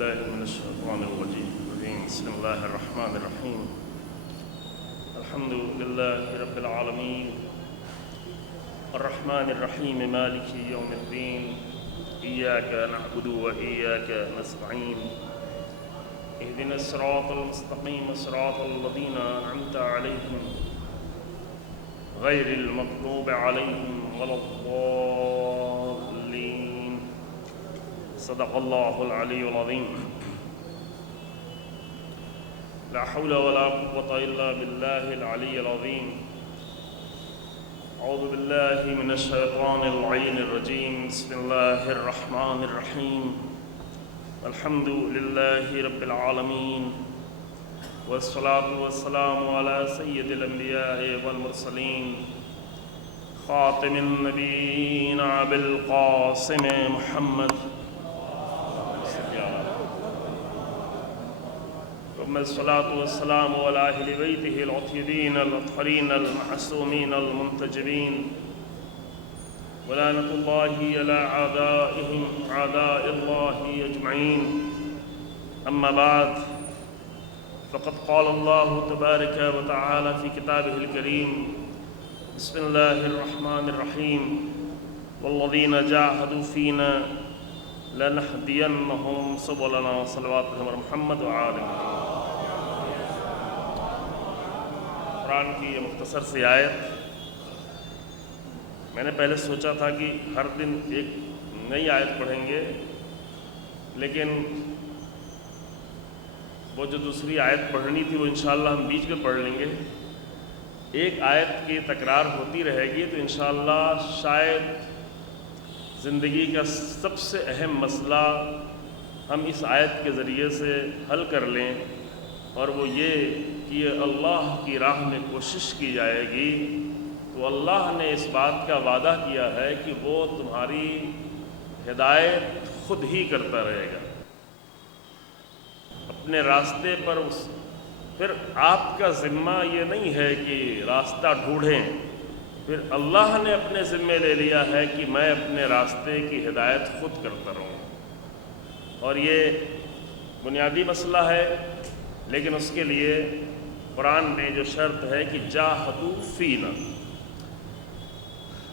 بالله من الشيطان الرجيم بسم الله الرحمن الرحيم الحمد لله رب العالمين الرحمن الرحيم مالك يوم الدين إياك نعبد وإياك نستعين اهدنا الصراط المستقيم صراط الذين أنعمت عليهم غير المغضوب عليهم ولا الضالين صدق الله العلي العظيم لا حول ولا قوة إلا بالله العلي العظيم أعوذ بالله من الشيطان اللعين الرجيم بسم الله الرحمن الرحيم الحمد لله رب العالمين والصلاة والسلام على سيد الأنبياء والمرسلين خاتم النبيين أبي القاسم محمد ثم الصلاة والسلام على أهل بيته العطيبين الأطهرين المعصومين المنتجبين ولعنة الله على أعدائهم أعداء الله أجمعين أما بعد فقد قال الله تبارك وتعالى في كتابه الكريم بسم الله الرحمن الرحيم والذين جاهدوا فينا لنهدينهم سبلنا صلوات محمد وآلہ قرآن کی یہ مختصر سی آیت میں نے پہلے سوچا تھا کہ ہر دن ایک نئی آیت پڑھیں گے، لیکن وہ جو دوسری آیت پڑھنی تھی وہ انشاءاللہ ہم بیچ میں پڑھ لیں گے۔ ایک آیت کی تکرار ہوتی رہے گی تو انشاءاللہ شاید زندگی کا سب سے اہم مسئلہ ہم اس آیت کے ذریعے سے حل کر لیں، اور وہ یہ کہ اللہ کی راہ میں کوشش کی جائے گی تو اللہ نے اس بات کا وعدہ کیا ہے کہ وہ تمہاری ہدایت خود ہی کرتا رہے گا اپنے راستے پر۔ پھر آپ کا ذمہ یہ نہیں ہے کہ راستہ ڈھونڈیں، پھر اللہ نے اپنے ذمے لے لیا ہے کہ میں اپنے راستے کی ہدایت خود کرتا رہوں، اور یہ بنیادی مسئلہ ہے۔ لیکن اس کے لیے قرآن میں جو شرط ہے کہ جاہدوا فینا،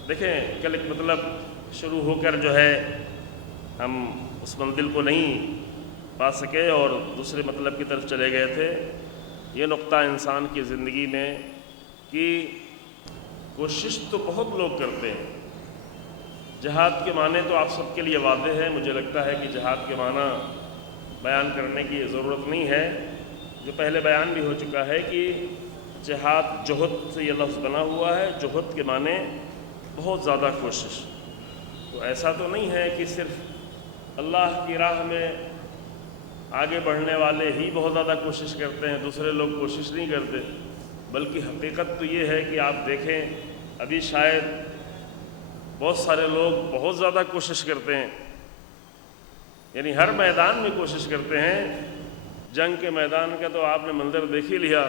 دیکھیں کل ایک مطلب شروع ہو کر جو ہے ہم اس منزل کو نہیں پا سکے اور دوسرے مطلب کی طرف چلے گئے تھے۔ یہ نقطہ انسان کی زندگی میں کہ کوشش تو بہت لوگ کرتے ہیں۔ جہاد کے معنی تو آپ سب کے لیے واضح ہے، مجھے لگتا ہے کہ جہاد کے معنی بیان کرنے کی ضرورت نہیں ہے، جو پہلے بیان بھی ہو چکا ہے کہ جہاد جہد سے یہ لفظ بنا ہوا ہے۔ جہد کے معنی بہت زیادہ کوشش، تو ایسا تو نہیں ہے کہ صرف اللہ کی راہ میں آگے بڑھنے والے ہی بہت زیادہ کوشش کرتے ہیں، دوسرے لوگ کوشش نہیں کرتے، بلکہ حقیقت تو یہ ہے کہ آپ دیکھیں ابھی شاید بہت سارے لوگ بہت زیادہ کوشش کرتے ہیں، یعنی ہر میدان میں کوشش کرتے ہیں۔ جنگ کے میدان کا تو آپ نے منظر دیکھ ہی لیا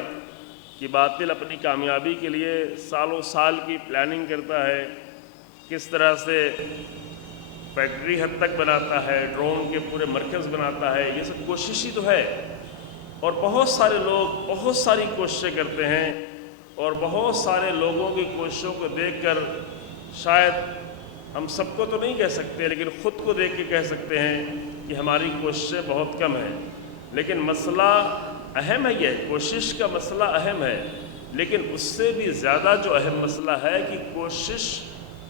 کہ باطل اپنی کامیابی کے لیے سالوں سال کی پلاننگ کرتا ہے، کس طرح سے فیکٹری حد تک بناتا ہے، ڈرون کے پورے مرکز بناتا ہے، یہ سب کوشش ہی تو ہے۔ اور بہت سارے لوگ بہت ساری کوششیں کرتے ہیں، اور بہت سارے لوگوں کی کوششوں کو دیکھ کر شاید ہم سب کو تو نہیں کہہ سکتے، لیکن خود کو دیکھ کے کہہ سکتے ہیں کہ ہماری کوششیں بہت کم ہیں۔ لیکن مسئلہ اہم ہے، یہ کوشش کا مسئلہ اہم ہے، لیکن اس سے بھی زیادہ جو اہم مسئلہ ہے کہ کوشش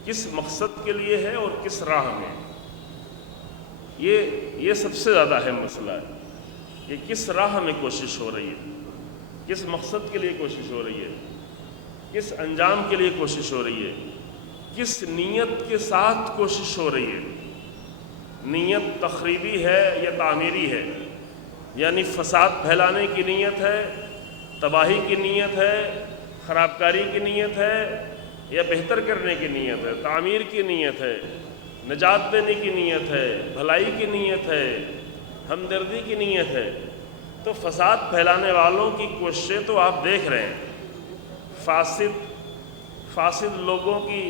کس مقصد کے لیے ہے اور کس راہ میں، یہ سب سے زیادہ اہم مسئلہ ہے کہ کس راہ میں کوشش ہو رہی ہے، کس مقصد کے لیے کوشش ہو رہی ہے، کس انجام کے لیے کوشش ہو رہی ہے، کس نیت کے ساتھ کوشش ہو رہی ہے۔ نیت تخریبی ہے یا تعمیری ہے، یعنی فساد پھیلانے کی نیت ہے، تباہی کی نیت ہے، خراب کاری کی نیت ہے، یا بہتر کرنے کی نیت ہے، تعمیر کی نیت ہے، نجات دینے کی نیت ہے، بھلائی کی نیت ہے، ہمدردی کی نیت ہے۔ تو فساد پھیلانے والوں کی کوششیں تو آپ دیکھ رہے ہیں، فاسد لوگوں کی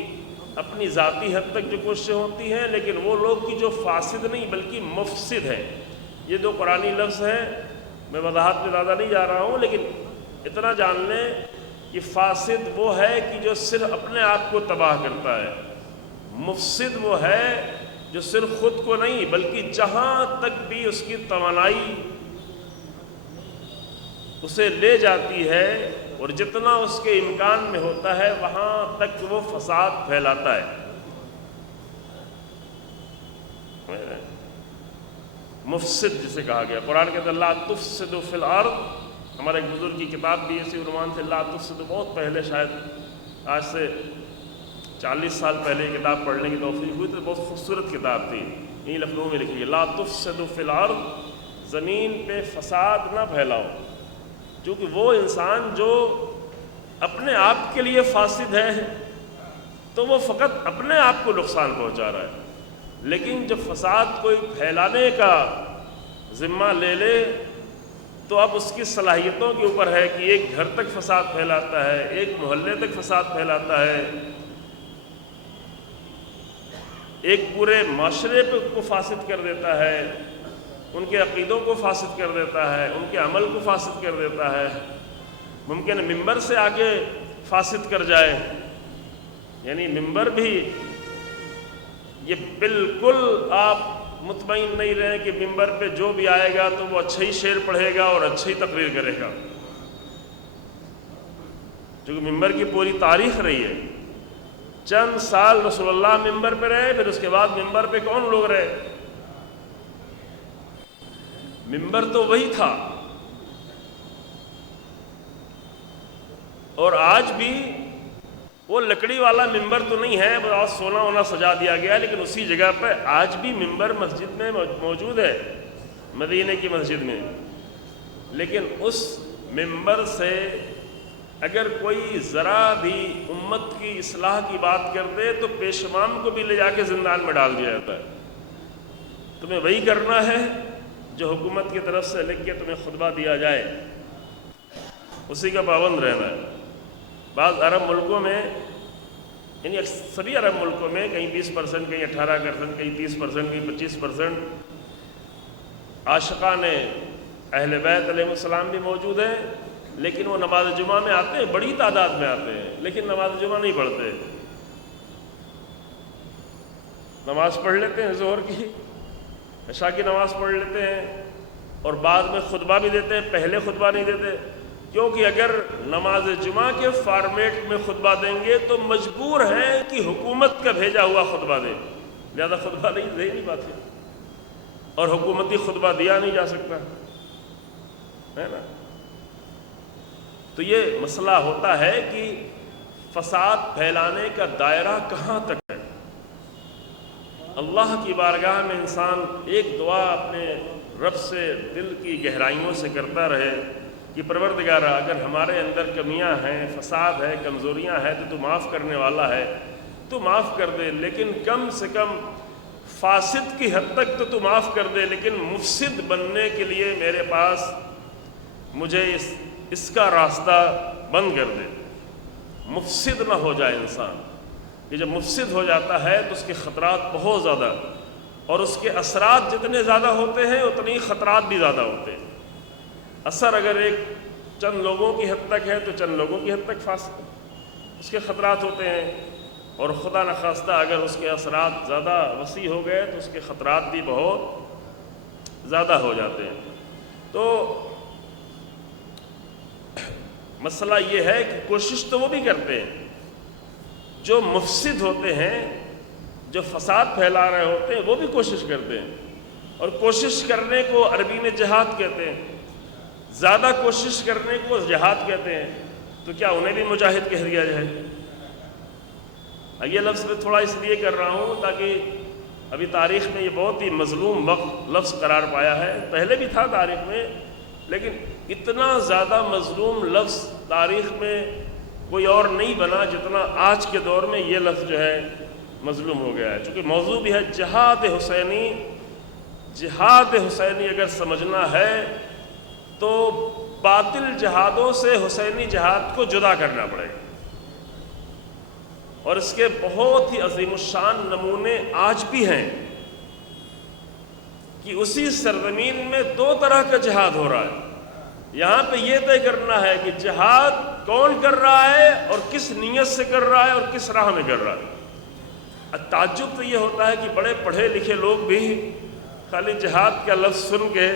اپنی ذاتی حد تک جو کوششیں ہوتی ہیں، لیکن وہ لوگ کی جو فاسد نہیں بلکہ مفسد ہیں، یہ دو قرآنی لفظ ہیں، میں وضاحت میں زیادہ نہیں جا رہا ہوں، لیکن اتنا جان لیں کہ فاسد وہ ہے کہ جو صرف اپنے آپ کو تباہ کرتا ہے، مفسد وہ ہے جو صرف خود کو نہیں بلکہ جہاں تک بھی اس کی توانائی اسے لے جاتی ہے اور جتنا اس کے امکان میں ہوتا ہے وہاں تک وہ فساد پھیلاتا ہے۔ مفسد جسے کہا گیا، قرآن کے اندر لا تفسد فی الارض، ہمارے ایک بزرگ کی کتاب بھی اسی عنوان سے لا تفسد، بہت پہلے، شاید آج سے 40 سال پہلے یہ کتاب پڑھنے کی توفیق ہوئی تو بہت خوبصورت کتاب تھی، انہی لفظوں میں لکھی ہے لا تفسد فی الارض، زمین پہ فساد نہ پھیلاؤ، کیونکہ وہ انسان جو اپنے آپ کے لیے فاسد ہے تو وہ فقط اپنے آپ کو نقصان پہنچا رہا ہے، لیکن جب فساد کوئی پھیلانے کا ذمہ لے لے تو اب اس کی صلاحیتوں کے اوپر ہے کہ ایک گھر تک فساد پھیلاتا ہے، ایک محلے تک فساد پھیلاتا ہے، ایک پورے معاشرے کو فاسد کر دیتا ہے، ان کے عقیدوں کو فاسد کر دیتا ہے، ان کے عمل کو فاسد کر دیتا ہے، ممکن ہے ممبر سے آگے فاسد کر جائے، یعنی ممبر بھی یہ بالکل آپ مطمئن نہیں رہیں کہ ممبر پہ جو بھی آئے گا تو وہ اچھا ہی شعر پڑھے گا اور اچھی تقریر کرے گا، کیونکہ ممبر کی پوری تاریخ رہی ہے، چند سال رسول اللہ ممبر پہ رہے، پھر اس کے بعد ممبر پہ کون لوگ رہے؟ ممبر تو وہی تھا، اور آج بھی وہ لکڑی والا ممبر تو نہیں ہے، بس سونا ہونا سجا دیا گیا، لیکن اسی جگہ پہ آج بھی ممبر مسجد میں موجود ہے، مدینے کی مسجد میں، لیکن اس ممبر سے اگر کوئی ذرا بھی امت کی اصلاح کی بات کر دے تو پیشوام کو بھی لے جا کے زندان میں ڈال دیا جاتا ہے۔ تمہیں وہی کرنا ہے جو حکومت کی طرف سے لکھ کے تمہیں خطبہ دیا جائے، اسی کا پابند رہنا ہے۔ بعض عرب ملکوں میں، یعنی سبھی عرب ملکوں میں، کہیں 20%، کہیں 18%، کہیں 30%، کہیں 25% عاشقان اہل بیت علیہ السلام بھی موجود ہیں، لیکن وہ نماز جمعہ میں آتے ہیں، بڑی تعداد میں آتے ہیں، لیکن نماز جمعہ نہیں پڑھتے، نماز پڑھ لیتے ہیں ظہر کی، عشاء کی نماز پڑھ لیتے ہیں اور بعد میں خطبہ بھی دیتے ہیں، پہلے خطبہ نہیں دیتے، کیونکہ اگر نماز جمعہ کے فارمیٹ میں خطبہ دیں گے تو مجبور ہیں کہ حکومت کا بھیجا ہوا خطبہ دیں، لہذا خطبہ نہیں دے نہیں پاتے، اور حکومتی خطبہ دیا نہیں جا سکتا ہے نا۔ تو یہ مسئلہ ہوتا ہے کہ فساد پھیلانے کا دائرہ کہاں تک ہے۔ اللہ کی بارگاہ میں انسان ایک دعا اپنے رب سے دل کی گہرائیوں سے کرتا رہے کہ پروردگارا، اگر ہمارے اندر کمیاں ہیں، فساد ہے، کمزوریاں ہیں تو معاف کرنے والا ہے، تو معاف کر دے، لیکن کم سے کم فاسد کی حد تک تو معاف کر دے، لیکن مفسد بننے کے لیے میرے پاس مجھے اس کا راستہ بند کر دے، مفسد نہ ہو جائے انسان۔ یہ جب مفسد ہو جاتا ہے تو اس کے خطرات بہت زیادہ، اور اس کے اثرات جتنے زیادہ ہوتے ہیں اتنی خطرات بھی زیادہ ہوتے ہیں۔ اثر اگر ایک چند لوگوں کی حد تک ہے تو چند لوگوں کی حد تک اس کے خطرات ہوتے ہیں، اور خدا نخواستہ اگر اس کے اثرات زیادہ وسیع ہو گئے تو اس کے خطرات بھی بہت زیادہ ہو جاتے ہیں۔ تو مسئلہ یہ ہے کہ کوشش تو وہ بھی کرتے ہیں جو مفسد ہوتے ہیں، جو فساد پھیلا رہے ہوتے ہیں، وہ بھی کوشش کرتے ہیں، اور کوشش کرنے کو عربی میں جہاد کہتے ہیں، زیادہ کوشش کرنے کو جہاد کہتے ہیں، تو کیا انہیں بھی مجاہد کہہ دیا جائے؟ یہ لفظ میں تھوڑا اس لیے کر رہا ہوں تاکہ ابھی تاریخ میں یہ بہت ہی مظلوم لفظ قرار پایا ہے، پہلے بھی تھا تاریخ میں، لیکن اتنا زیادہ مظلوم لفظ تاریخ میں کوئی اور نہیں بنا جتنا آج کے دور میں یہ لفظ جو ہے مظلوم ہو گیا ہے، چونکہ موضوع بھی ہے جہاد حسینی۔ جہاد حسینی اگر سمجھنا ہے تو باطل جہادوں سے حسینی جہاد کو جدا کرنا پڑے گا، اور اس کے بہت ہی عظیم الشان نمونے آج بھی ہیں کہ اسی سرزمین میں دو طرح کا جہاد ہو رہا ہے۔ یہاں پہ یہ طے کرنا ہے کہ جہاد کون کر رہا ہے اور کس نیت سے کر رہا ہے اور کس راہ میں کر رہا ہے۔ تعجب تو یہ ہوتا ہے کہ بڑے پڑھے لکھے لوگ بھی خالی جہاد کا لفظ سن کے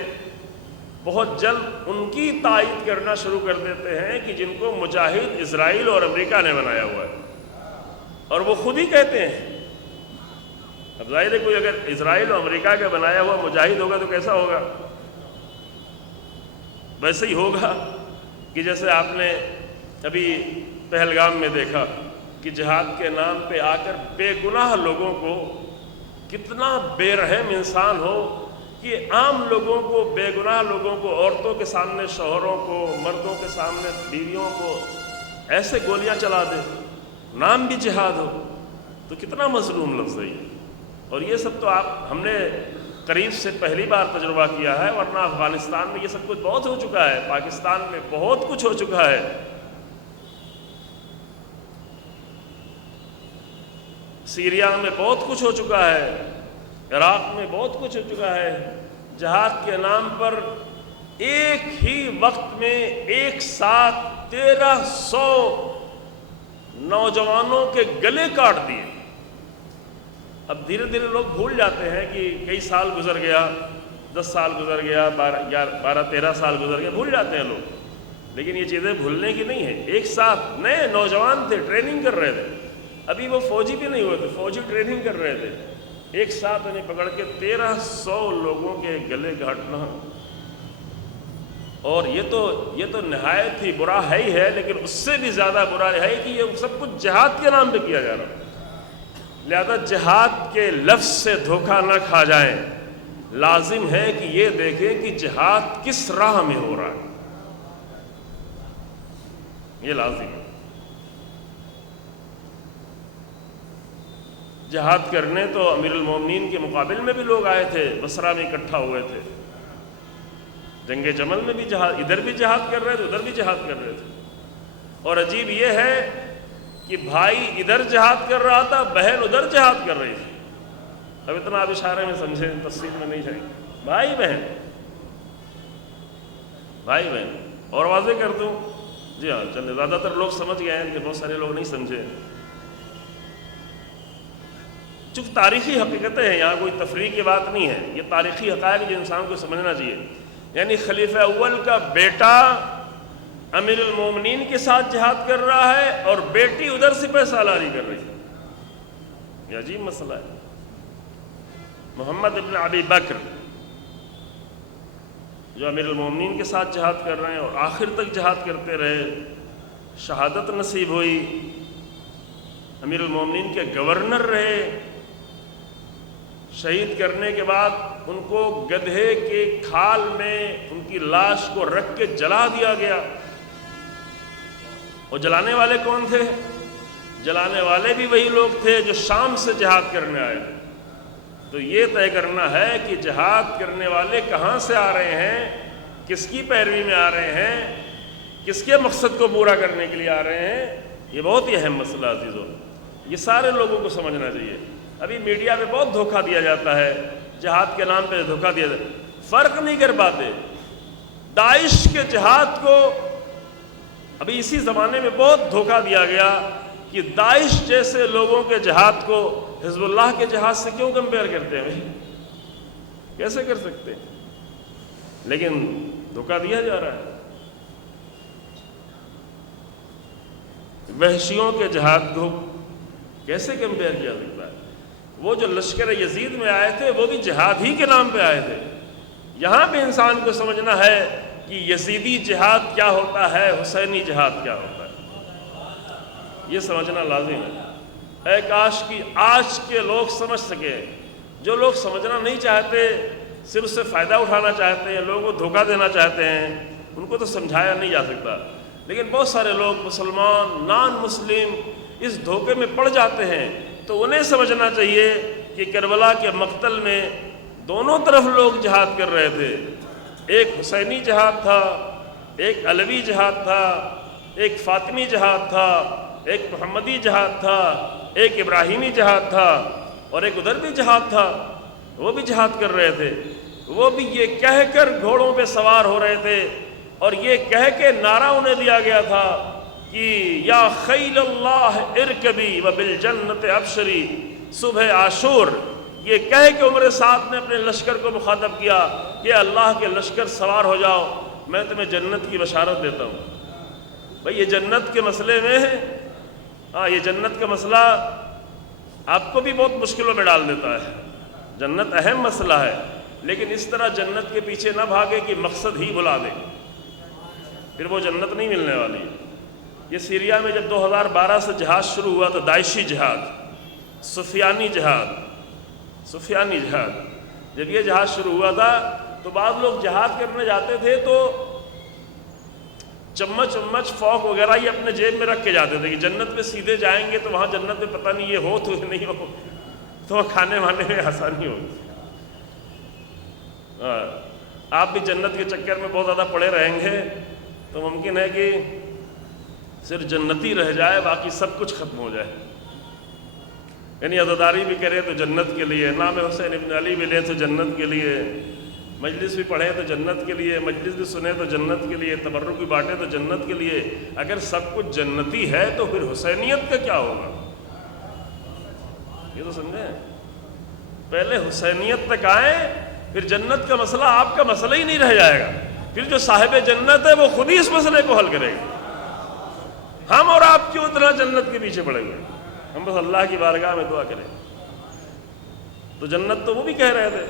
بہت جلد ان کی تائید کرنا شروع کر دیتے ہیں کہ جن کو مجاہد اسرائیل اور امریکہ نے بنایا ہوا ہے، اور وہ خود ہی کہتے ہیں۔ اب ظاہر ہے کوئی اگر اسرائیل اور امریکہ کا بنایا ہوا مجاہد ہوگا تو کیسا ہوگا؟ ویسے ہی ہوگا کہ جیسے آپ نے ابھی پہلگام میں دیکھا کہ جہاد کے نام پہ آ کر بے گناہ لوگوں کو، کتنا بے رحم انسان ہو کہ عام لوگوں کو، بے گناہ لوگوں کو، عورتوں کے سامنے شوہروں کو، مردوں کے سامنے بیویوں کو ایسے گولیاں چلا دے، نام بھی جہاد ہو، تو کتنا مظلوم لفظ ہے یہ۔ اور یہ سب تو ہم نے قریب سے پہلی بار تجربہ کیا ہے، ورنہ افغانستان میں یہ سب کچھ بہت ہو چکا ہے، پاکستان میں بہت کچھ ہو چکا ہے، سیریا میں بہت کچھ ہو چکا ہے، عراق میں بہت کچھ ہو چکا ہے۔ جہاد کے نام پر ایک ہی وقت میں ایک ساتھ 1300 نوجوانوں کے گلے کاٹ دیے۔ اب دھیرے دھیرے لوگ بھول جاتے ہیں کہ کئی سال گزر گیا، 10 سال گزر گیا، 12-13 سال گزر گیا، بھول جاتے ہیں لوگ، لیکن یہ چیزیں بھولنے کی نہیں ہیں۔ ایک ساتھ نئے نوجوان تھے، ٹریننگ کر رہے تھے، ابھی وہ فوجی بھی نہیں ہوئے تھے، فوجی ٹریننگ کر رہے تھے، ایک ساتھ انہیں پکڑ کے 1300 لوگوں کے گلے کاٹنا، اور یہ تو نہایت ہی برا ہے ہی ہے، لیکن اس سے بھی زیادہ برا ہے کہ یہ سب کچھ جہاد کے نام پہ کیا جا رہا ہے۔ لہذا جہاد کے لفظ سے دھوکہ نہ کھا جائیں، لازم ہے کہ یہ دیکھیں کہ جہاد کس راہ میں ہو رہا ہے، یہ لازم ہے۔ جہاد کرنے تو امیر المومنین کے مقابل میں بھی لوگ آئے تھے، بصرہ میں اکٹھا ہوئے تھے، جنگ جمل میں بھی جہاد، ادھر بھی جہاد کر رہے تھے، ادھر بھی جہاد کر رہے تھے۔ اور عجیب یہ ہے کہ بھائی ادھر جہاد کر رہا تھا، بہن ادھر جہاد کر رہی تھی۔ اب اتنا آپ اشارے میں سمجھیں، تفصیل میں نہیں جائیں گے۔ بھائی بہن اور واضح کر دوں، جی ہاں چلے، زیادہ تر لوگ سمجھ گئے ہیں لیکن بہت سارے لوگ نہیں سمجھے۔ چونکہ تاریخی حقیقتیں ہیں، یہاں کوئی تفریح کی بات نہیں ہے، یہ تاریخی حقائق جو انسان کو سمجھنا چاہیے۔ یعنی خلیفہ اول کا بیٹا امیر المومنین کے ساتھ جہاد کر رہا ہے اور بیٹی ادھر سپہ سالاری کر رہی ہے، یہ عجیب مسئلہ ہے۔ محمد ابن ابی بکر جو امیر المومنین کے ساتھ جہاد کر رہے ہیں اور آخر تک جہاد کرتے رہے، شہادت نصیب ہوئی، امیر المومنین کے گورنر رہے، شہید کرنے کے بعد ان کو گدھے کے کھال میں ان کی لاش کو رکھ کے جلا دیا گیا۔ اور جلانے والے کون تھے؟ جلانے والے بھی وہی لوگ تھے جو شام سے جہاد کرنے آئے تھے۔ تو یہ طے کرنا ہے کہ جہاد کرنے والے کہاں سے آ رہے ہیں، کس کی پیروی میں آ رہے ہیں، کس کے مقصد کو پورا کرنے کے لیے آ رہے ہیں، یہ بہت ہی اہم مسئلہ عزیزو، یہ سارے لوگوں کو سمجھنا چاہیے۔ ابھی میڈیا میں بہت دھوکہ دیا جاتا ہے، جہاد کے نام پہ دھوکہ دیا جاتا ہے، فرق نہیں کر پاتے۔ داعش کے جہاد کو ابھی اسی زمانے میں بہت دھوکہ دیا گیا کہ داعش جیسے لوگوں کے جہاد کو حزب اللہ کے جہاد سے کیوں کمپیئر کرتے ہیں؟ کیسے کر سکتے ہیں؟ لیکن دھوکہ دیا جا رہا ہے۔ وحشیوں کے جہاد کو کیسے کمپیئر کیا سکتا ہے؟ وہ جو لشکر یزید میں آئے تھے وہ بھی جہاد ہی کے نام پہ آئے تھے۔ یہاں پہ انسان کو سمجھنا ہے کہ یزیدی جہاد کیا ہوتا ہے، حسینی جہاد کیا ہوتا ہے، یہ سمجھنا لازم ہے۔ اے کاش کہ آج کے لوگ سمجھ سکیں۔ جو لوگ سمجھنا نہیں چاہتے، صرف اس سے فائدہ اٹھانا چاہتے ہیں، لوگوں کو دھوکہ دینا چاہتے ہیں، ان کو تو سمجھایا نہیں جا سکتا۔ لیکن بہت سارے لوگ مسلمان، نان مسلم اس دھوکے میں پڑ جاتے ہیں، تو انہیں سمجھنا چاہیے کہ کربلا کے مقتل میں دونوں طرف لوگ جہاد کر رہے تھے۔ ایک حسینی جہاد تھا، ایک علوی جہاد تھا، ایک فاطمی جہاد تھا، ایک محمدی جہاد تھا، ایک ابراہیمی جہاد تھا، اور ایک ادھر بھی جہاد تھا، وہ بھی جہاد کر رہے تھے۔ وہ بھی یہ کہہ کر گھوڑوں پہ سوار ہو رہے تھے اور یہ کہہ کے نعرہ انہیں دیا گیا تھا کہ یا خیل اللہ ارکبی وبالجنت ابشری صبح عاشور، یہ کہہ کے عمر سعد نے اپنے لشکر کو مخاطب کیا کہ اللہ کے لشکر سوار ہو جاؤ، میں تمہیں جنت کی بشارت دیتا ہوں۔ بھئی یہ جنت کے مسئلے میں یہ جنت کا مسئلہ آپ کو بھی بہت مشکلوں میں ڈال دیتا ہے۔ جنت اہم مسئلہ ہے، لیکن اس طرح جنت کے پیچھے نہ بھاگے کہ مقصد ہی بھلا دے، پھر وہ جنت نہیں ملنے والی۔ یہ سیریا میں جب 2012 سے جہاد شروع ہوا تو داعشی جہاد، سفیانی جہاد، جب یہ جہاد شروع ہوا تھا تو بعض لوگ جہاد کرنے جاتے تھے تو چمچ فوق وغیرہ یہ اپنے جیب میں رکھ کے جاتے تھے کہ جنت میں سیدھے جائیں گے تو وہاں جنت میں پتہ نہیں یہ ہو تو نہیں ہو، تو وہ کھانے وانے میں آسانی ہوگی۔ آپ بھی جنت کے چکر میں بہت زیادہ پڑے رہیں گے تو ممکن ہے کہ صرف جنتی رہ جائے، باقی سب کچھ ختم ہو جائے۔ یعنی عزاداری بھی کرے تو جنت کے لیے، نام حسین ابن علی بھی لیں تو جنت کے لیے، مجلس بھی پڑھیں تو جنت کے لیے، مجلس بھی سنیں تو جنت کے لیے، تبرک بھی بانٹیں تو جنت کے لیے۔ اگر سب کچھ جنتی ہے تو پھر حسینیت کا کیا ہوگا؟ یہ تو سمجھیں، پہلے حسینیت تک آئیں، پھر جنت کا مسئلہ آپ کا مسئلہ ہی نہیں رہ جائے گا، پھر جو صاحب جنت ہے وہ خود ہی اس مسئلے کو حل کرے گا۔ ہم اور آپ کیوں اتنا جنت کے پیچھے پڑیں گے؟ ہم بس اللہ کی بارگاہ میں دعا کریں۔ تو جنت تو وہ بھی کہہ رہے تھے،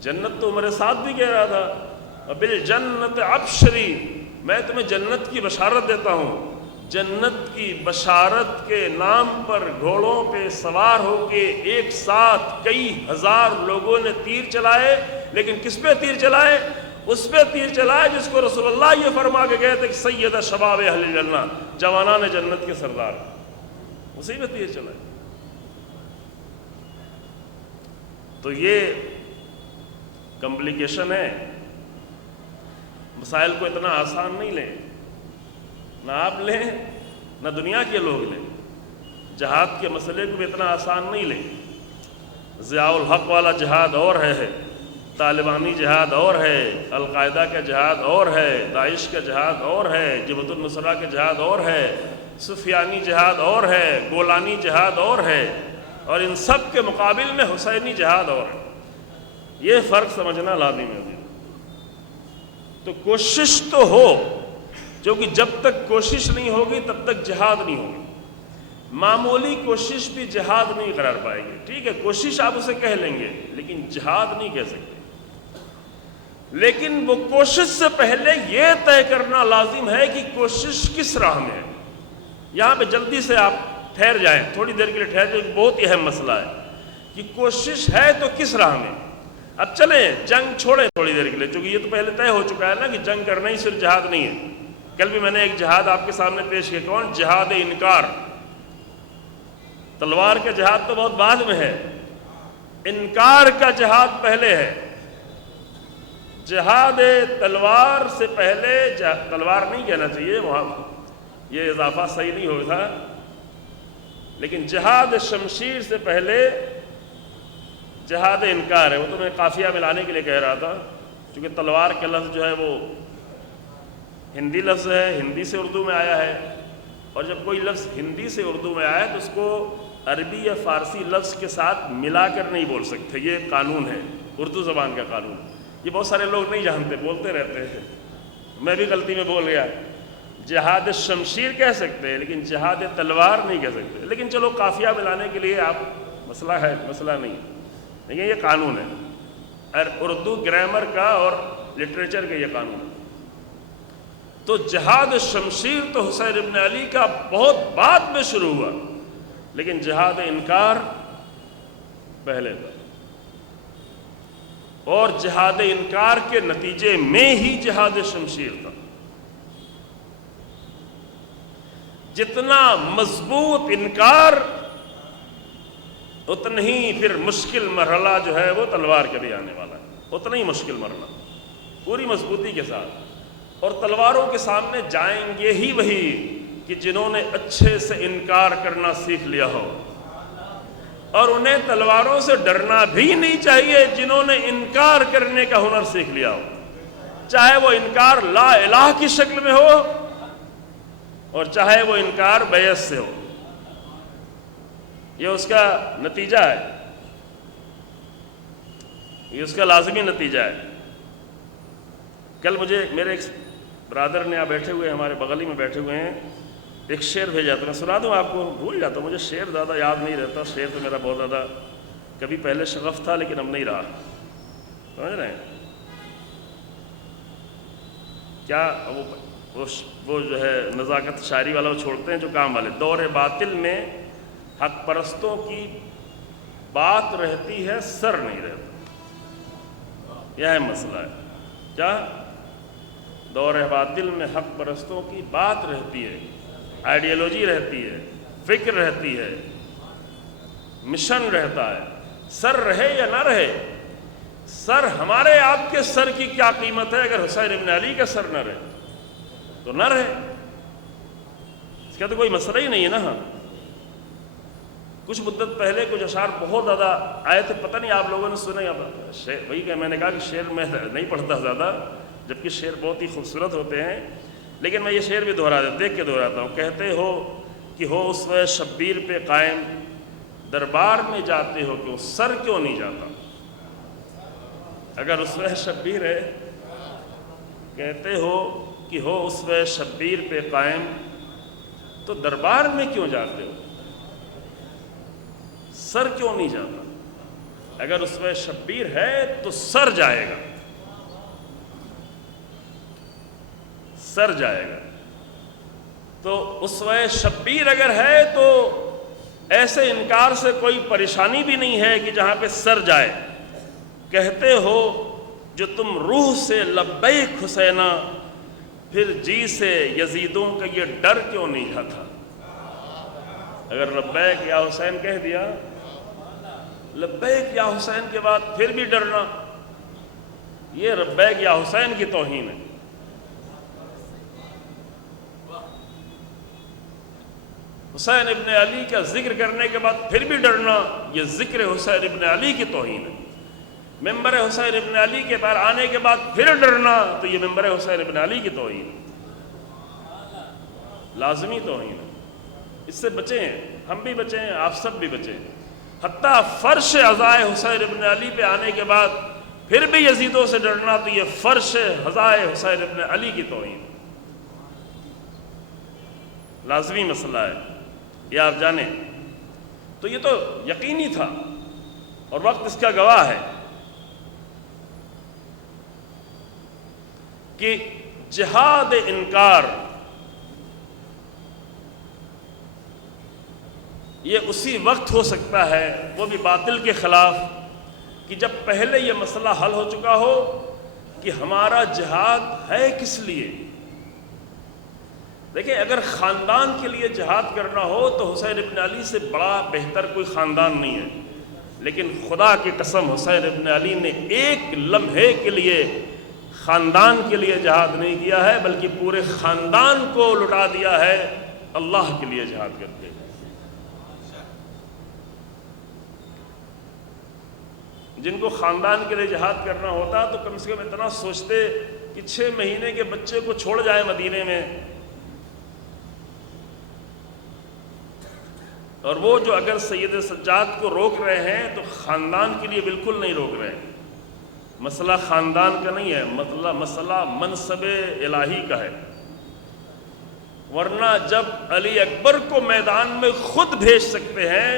جنت تو عمر سعد بھی کہہ رہا تھا، بالجنت ابشری، میں تمہیں جنت کی بشارت دیتا ہوں۔ جنت کی بشارت کے نام پر گھوڑوں پہ سوار ہو کے ایک ساتھ کئی ہزار لوگوں نے تیر چلائے، لیکن کس پہ تیر چلائے؟ اس پہ تیر چلائے جس کو رسول اللہ یہ فرما کے گئے تھے کہ سید شباب اہل جنہ، جوانان جنت کے سردار، اسی پہ تیر چلائے۔ تو یہ کمپلیکیشن ہے، مسائل کو اتنا آسان نہیں لیں، نہ آپ لیں نہ دنیا کے لوگ لیں، جہاد کے مسئلے کو بھی اتنا آسان نہیں لیں۔ ضیاء الحق والا جہاد اور ہے، طالبانی جہاد اور ہے، القاعدہ کا جہاد اور ہے، داعش کا جہاد اور ہے، جبہت النصرہ کا جہاد اور ہے، سفیانی جہاد اور ہے، گولانی جہاد اور ہے، اور ان سب کے مقابل میں حسینی جہاد اور ہے۔ یہ فرق سمجھنا لازم ہے۔ تو کوشش تو ہو، کیونکہ جب تک کوشش نہیں ہوگی تب تک جہاد نہیں ہوگی۔ معمولی کوشش بھی جہاد نہیں قرار پائے گی، ٹھیک ہے کوشش آپ اسے کہہ لیں گے لیکن جہاد نہیں کہہ سکتے۔ لیکن وہ کوشش سے پہلے یہ طے کرنا لازم ہے کہ کوشش کس راہ میں ہے۔ یہاں پہ جلدی سے آپ ٹھہر جائیں، تھوڑی دیر کے لیے ٹھہر جائیں، بہت ہی اہم مسئلہ ہے کہ کوشش ہے تو کس راہ میں۔ اب چلیں جنگ چھوڑیں تھوڑی دیر کے لیے، چونکہ یہ تو پہلے طے ہو چکا ہے نا کہ جنگ کرنا ہی صرف جہاد نہیں ہے۔ کل بھی میں نے ایک جہاد آپ کے سامنے پیش کیا، کون؟ جہاد انکار۔ تلوار کا جہاد تو بہت بعد میں ہے، انکار کا جہاد پہلے ہے۔ جہاد تلوار سے پہلے، تلوار نہیں کہنا چاہیے وہاں، یہ اضافہ صحیح نہیں ہوا تھا، لیکن جہاد شمشیر سے پہلے جہاد انکار ہے۔ وہ تو میں قافیہ ملانے کے لیے کہہ رہا تھا، چونکہ تلوار کا لفظ جو ہے وہ ہندی لفظ ہے، ہندی سے اردو میں آیا ہے، اور جب کوئی لفظ ہندی سے اردو میں آیا تو اس کو عربی یا فارسی لفظ کے ساتھ ملا کر نہیں بول سکتے، یہ قانون ہے، اردو زبان کا قانون۔ یہ بہت سارے لوگ نہیں جانتے، بولتے رہتے ہیں، میں بھی غلطی میں بول گیا۔ جہاد شمشیر کہہ سکتے ہیں لیکن جہاد تلوار نہیں کہہ سکتے، لیکن چلو قافیہ ملانے کے لیے آپ، مسئلہ ہے، مسئلہ نہیں، لیکن یہ قانون ہے، اردو گرامر کا اور لٹریچر کا یہ قانون ہے۔ تو جہاد شمشیر تو حسین ابن علی کا بہت بعد میں شروع ہوا، لیکن جہاد انکار پہلے تھا، اور جہاد انکار کے نتیجے میں ہی جہاد شمشیر تھا۔ جتنا مضبوط انکار اتنا ہی پھر مشکل مرحلہ جو ہے وہ تلوار کے بھی آنے والا ہے، اتنا ہی مشکل مرحلہ، پوری مضبوطی کے ساتھ۔ اور تلواروں کے سامنے جائیں گے ہی وہی کہ جنہوں نے اچھے سے انکار کرنا سیکھ لیا ہو۔ اور انہیں تلواروں سے ڈرنا بھی نہیں چاہیے جنہوں نے انکار کرنے کا ہنر سیکھ لیا ہو، چاہے وہ انکار لا الہ کی شکل میں ہو اور چاہے وہ انکار بیعت سے ہو، یہ اس کا نتیجہ ہے، یہ اس کا لازمی نتیجہ ہے۔ کل مجھے میرے ایک برادر نے یہاں بیٹھے ہوئے ہمارے بغل میں بیٹھے ہوئے ہیں، ایک شعر بھیجا تو میں سنا دوں آپ کو، بھول جاتا ہوں، مجھے شعر زیادہ یاد نہیں رہتا، شعر تو میرا بہت زیادہ کبھی پہلے شغف تھا لیکن اب نہیں رہا، سمجھ رہے ہیں کیا؟ وہ جو ہے نزاکت شاعری والا وہ چھوڑتے ہیں جو کام والے۔ دور باطل میں حق پرستوں کی بات رہتی ہے، سر نہیں رہتا، یہ مسئلہ ہے۔ کیا؟ دور باطل میں حق پرستوں کی بات رہتی ہے، آئیڈیالوجی رہتی ہے، فکر رہتی ہے، مشن رہتا ہے، سر رہے یا نہ رہے۔ سر ہمارے آپ کے سر کی کیا قیمت ہے اگر حسین ابن علی کا سر نہ رہے تو نہ رہے، اس کا تو کوئی مسئلہ ہی نہیں ہے نا۔ ہاں کچھ مدت پہلے کچھ اشعار بہت زیادہ آئے تھے، پتہ نہیں آپ لوگوں نے سنے، وہی کہ میں نے کہا کہ شعر میں نہیں پڑھتا زیادہ، جبکہ شعر بہت ہی خوبصورت ہوتے ہیں، لیکن میں یہ شعر بھی دیکھ کے دہراتا ہوں۔ کہتے ہو کہ ہو اسوہ شبیر پہ قائم، دربار میں جاتے ہو کہ سر کیوں نہیں جاتا؟ اگر اسوہ شبیر ہے، کہتے ہو کہ ہو اسوہ شبیر پہ قائم تو دربار میں کیوں جاتے ہو؟ سر کیوں نہیں جاتا؟ اگر اسوہ شبیر ہے تو سر جائے گا، سر جائے گا۔ تو اسوہ شبیر اگر ہے تو ایسے انکار سے کوئی پریشانی بھی نہیں ہے کہ جہاں پہ سر جائے۔ کہتے ہو جو تم روح سے لبیک حسینہ، پھر جی سے یزیدوں کا یہ ڈر کیوں نہیں جاتا؟ اگر لبیک یا حسین کہہ دیا، لبیک یا حسین کے بعد پھر بھی ڈرنا، یہ لبیک یا حسین کی توہین ہے۔ حسین ابن علی کا ذکر کرنے کے بعد پھر بھی ڈرنا، یہ ذکر حسین ابن علی کی توہین ہے۔ ممبر حسین ابن علی کے پار آنے کے بعد پھر ڈرنا تو یہ ممبر حسین ابن علی کی توہین ہے، لازمی توہین ہے۔ اس سے بچیں، ہم بھی بچیں، آپ سب بھی بچیں۔ حتیٰ فرش عزائے حسین ابن علی پہ آنے کے بعد پھر بھی یزیدوں سے ڈرنا تو یہ فرش عزائے حسین ابن علی کی توہین ہے، لازمی مسئلہ ہے، یہ آپ جانیں۔ تو یہ تو یقینی تھا اور وقت اس کا گواہ ہے کہ جہاد انکار یہ اسی وقت ہو سکتا ہے، وہ بھی باطل کے خلاف، کہ جب پہلے یہ مسئلہ حل ہو چکا ہو کہ ہمارا جہاد ہے کس لیے۔ دیکھیں اگر خاندان کے لیے جہاد کرنا ہو تو حسین ابن علی سے بڑا بہتر کوئی خاندان نہیں ہے، لیکن خدا کی قسم حسین ابن علی نے ایک لمحے کے لیے خاندان کے لیے جہاد نہیں کیا ہے، بلکہ پورے خاندان کو لٹا دیا ہے اللہ کے لیے جہاد کر کے۔ جن کو خاندان کے لیے جہاد کرنا ہوتا تو کم سے کم اتنا سوچتے کہ 6 مہینے کے بچے کو چھوڑ جائے مدینے میں، اور وہ جو اگر سید سجاد کو روک رہے ہیں تو خاندان کے لیے بالکل نہیں روک رہے ہیں۔ مسئلہ خاندان کا نہیں ہے، مسئلہ منصب الہی کا ہے۔ ورنہ جب علی اکبر کو میدان میں خود بھیج سکتے ہیں،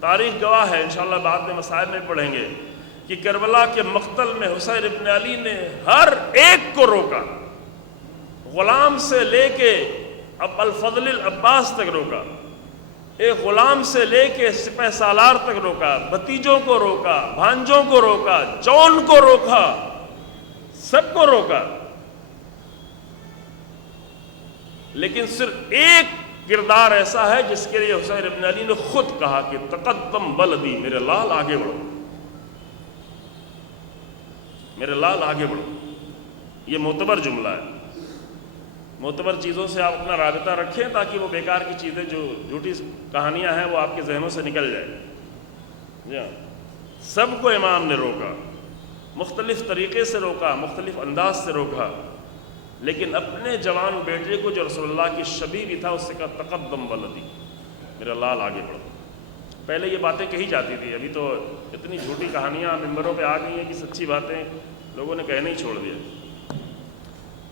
تاریخ گواہ ہے، انشاءاللہ بعد میں مسائل میں پڑھیں گے کہ کربلا کے مقتل میں حسین ابن علی نے ہر ایک کو روکا، غلام سے لے کے اب الفضل العباس تک روکا، ایک غلام سے لے کے سپہ سالار تک روکا، بھتیجوں کو روکا، بھانجوں کو روکا، جون کو روکا، سب کو روکا، لیکن صرف ایک کردار ایسا ہے جس کے لیے حسین ابن علی نے خود کہا کہ تقدم بلدی، میرے لال آگے بڑھو، میرے لال آگے بڑھو۔ یہ معتبر جملہ ہے۔ معتبر چیزوں سے آپ اپنا رابطہ رکھیں تاکہ وہ بیکار کی چیزیں جو جھوٹی کہانیاں ہیں وہ آپ کے ذہنوں سے نکل جائیں۔ جی ہاں، سب کو امام نے روکا، مختلف طریقے سے روکا، مختلف انداز سے روکا، لیکن اپنے جوان بیٹے کو جو رسول اللہ کی شبیہ بھی تھا اس سے کہا تقدم ولدی، میرا لال آگے بڑھو۔ پہلے یہ باتیں کہی جاتی تھی، ابھی تو اتنی جھوٹی کہانیاں ممبروں پہ آ گئی ہیں کہ سچی باتیں لوگوں نے کہنا ہی چھوڑ دیا۔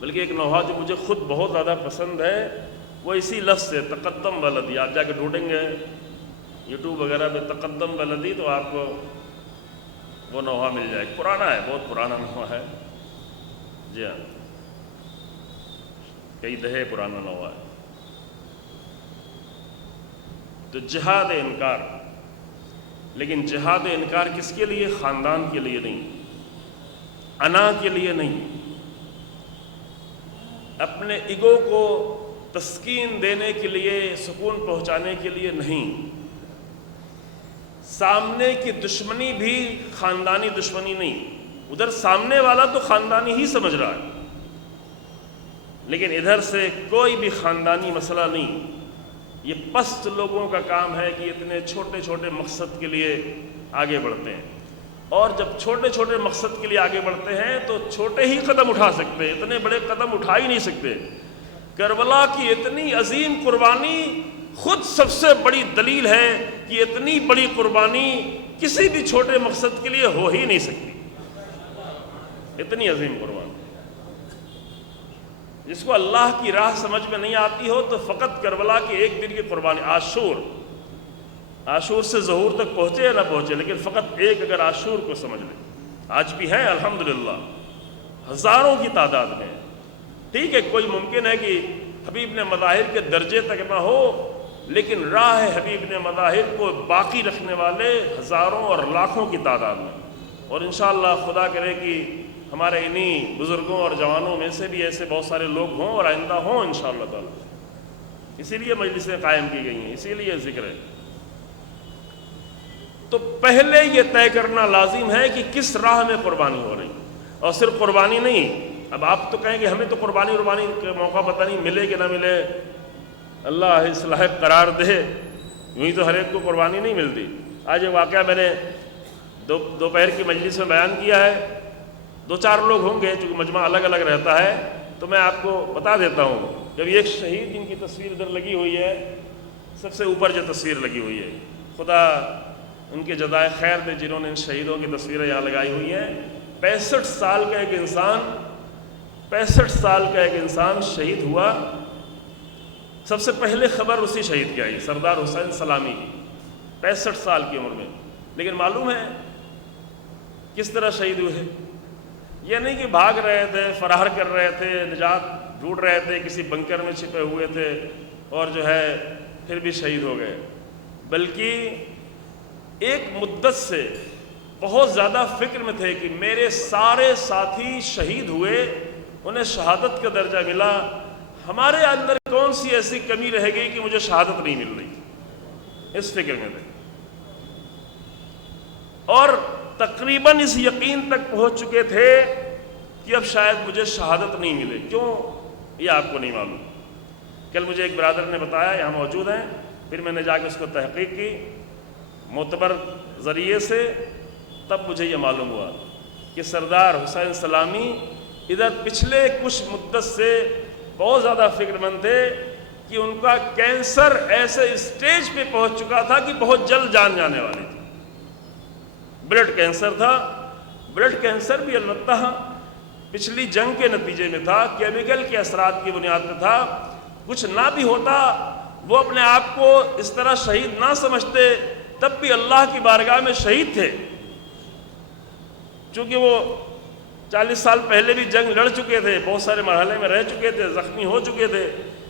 بلکہ ایک نوحہ جو مجھے خود بہت زیادہ پسند ہے وہ اسی لفظ سے تقدم ولدی، آپ جا کے ڈھونڈیں گے یوٹیوب وغیرہ پہ تقدم ولدی تو آپ کو وہ نوحہ مل جائے گا، پرانا ہے، بہت پرانا نوحہ ہے، جی ہاں، کئی دہے پرانا نوحہ ہے۔ تو جہاد انکار، لیکن جہاد انکار کس کے لیے؟ خاندان کے لیے نہیں، انا کے لیے نہیں، اپنے ایگو کو تسکین دینے کے لیے، سکون پہنچانے کے لیے نہیں۔ سامنے کی دشمنی بھی خاندانی دشمنی نہیں، ادھر سامنے والا تو خاندانی ہی سمجھ رہا ہے، لیکن ادھر سے کوئی بھی خاندانی مسئلہ نہیں۔ یہ پست لوگوں کا کام ہے کہ اتنے چھوٹے چھوٹے مقصد کے لیے آگے بڑھتے ہیں، اور جب چھوٹے چھوٹے مقصد کے لیے آگے بڑھتے ہیں تو چھوٹے ہی قدم اٹھا سکتے ہیں، اتنے بڑے قدم اٹھا ہی نہیں سکتے۔ کربلا کی اتنی عظیم قربانی خود سب سے بڑی دلیل ہے کہ اتنی بڑی قربانی کسی بھی چھوٹے مقصد کے لیے ہو ہی نہیں سکتی، اتنی عظیم قربانی۔ جس کو اللہ کی راہ سمجھ میں نہیں آتی ہو تو فقط کربلا کی ایک دن کی قربانی، عاشور سے ظہور تک پہنچے یا نہ پہنچے، لیکن فقط ایک اگر عاشور کو سمجھ لے، آج بھی ہیں الحمدللہ ہزاروں کی تعداد میں۔ ٹھیک ہے، کوئی ممکن ہے کہ حبیب نے مظاہر کے درجے تک نہ ہو، لیکن راہ حبیب نے مظاہر کو باقی رکھنے والے ہزاروں اور لاکھوں کی تعداد میں، اور انشاءاللہ خدا کرے کہ ہمارے انہی بزرگوں اور جوانوں میں سے بھی ایسے بہت سارے لوگ ہوں اور آئندہ ہوں انشاءاللہ تعالی۔ اسی لیے مجلسیں قائم کی گئی ہیں، اسی لیے ذکر ہے۔ تو پہلے یہ طے کرنا لازم ہے کہ کس راہ میں قربانی ہو رہی، اور صرف قربانی نہیں۔ اب آپ تو کہیں گے ہمیں تو قربانی کا موقع پتہ نہیں ملے کہ نہ ملے، اللہ اصلاح قرار دے، یوں ہی تو ہر ایک کو قربانی نہیں ملتی۔ آج ایک واقعہ میں نے دوپہر کی مجلس میں بیان کیا ہے، دو چار لوگ ہوں گے چونکہ مجمع الگ الگ رہتا ہے تو میں آپ کو بتا دیتا ہوں۔ جب ایک شہید جن کی تصویر ادھر لگی ہوئی ہے، سب سے اوپر جو تصویر لگی ہوئی ہے، خدا ان کے جزائے خیر دے جنہوں نے ان شہیدوں کی تصویریں یہاں لگائی ہوئی ہیں۔ 65 سال کا ایک انسان شہید ہوا، سب سے پہلے خبر اسی شہید کی آئی، سردار حسین سلامی کی، 65 سال کی عمر میں۔ لیکن معلوم ہے کس طرح شہید ہوئے؟ یہ نہیں کہ بھاگ رہے تھے، فرار کر رہے تھے، نجات ڈھونڈ رہے تھے، کسی بنکر میں چھپے ہوئے تھے اور جو ہے پھر بھی شہید ہو گئے، بلکہ ایک مدت سے بہت زیادہ فکر میں تھے کہ میرے سارے ساتھی شہید ہوئے، انہیں شہادت کا درجہ ملا، ہمارے اندر کون سی ایسی کمی رہ گئی کہ مجھے شہادت نہیں مل رہی، اس فکر میں تھے، اور تقریباً اس یقین تک پہنچ چکے تھے کہ اب شاید مجھے شہادت نہیں ملے۔ کیوں؟ یہ آپ کو نہیں معلوم۔ کل مجھے ایک برادر نے بتایا، یہاں موجود ہیں، پھر میں نے جا کے اس کو تحقیق کی معتبر ذریعے سے، تب مجھے یہ معلوم ہوا کہ سردار حسین سلامی ادھر پچھلے کچھ مدت سے بہت زیادہ فکر مند تھے کہ ان کا کینسر ایسے اسٹیج پہ پہنچ چکا تھا کہ بہت جلد جان جانے والی تھی۔ بلڈ کینسر تھا، بلڈ کینسر بھی البتہ پچھلی جنگ کے نتیجے میں تھا، کیمیکل کے اثرات کی بنیاد پہ تھا، کچھ نہ بھی ہوتا، وہ اپنے آپ کو اس طرح شہید نہ سمجھتے، تب بھی اللہ کی بارگاہ میں شہید تھے، چونکہ وہ 40 سال پہلے بھی جنگ لڑ چکے تھے، بہت سارے مرحلے میں رہ چکے تھے، زخمی ہو چکے تھے،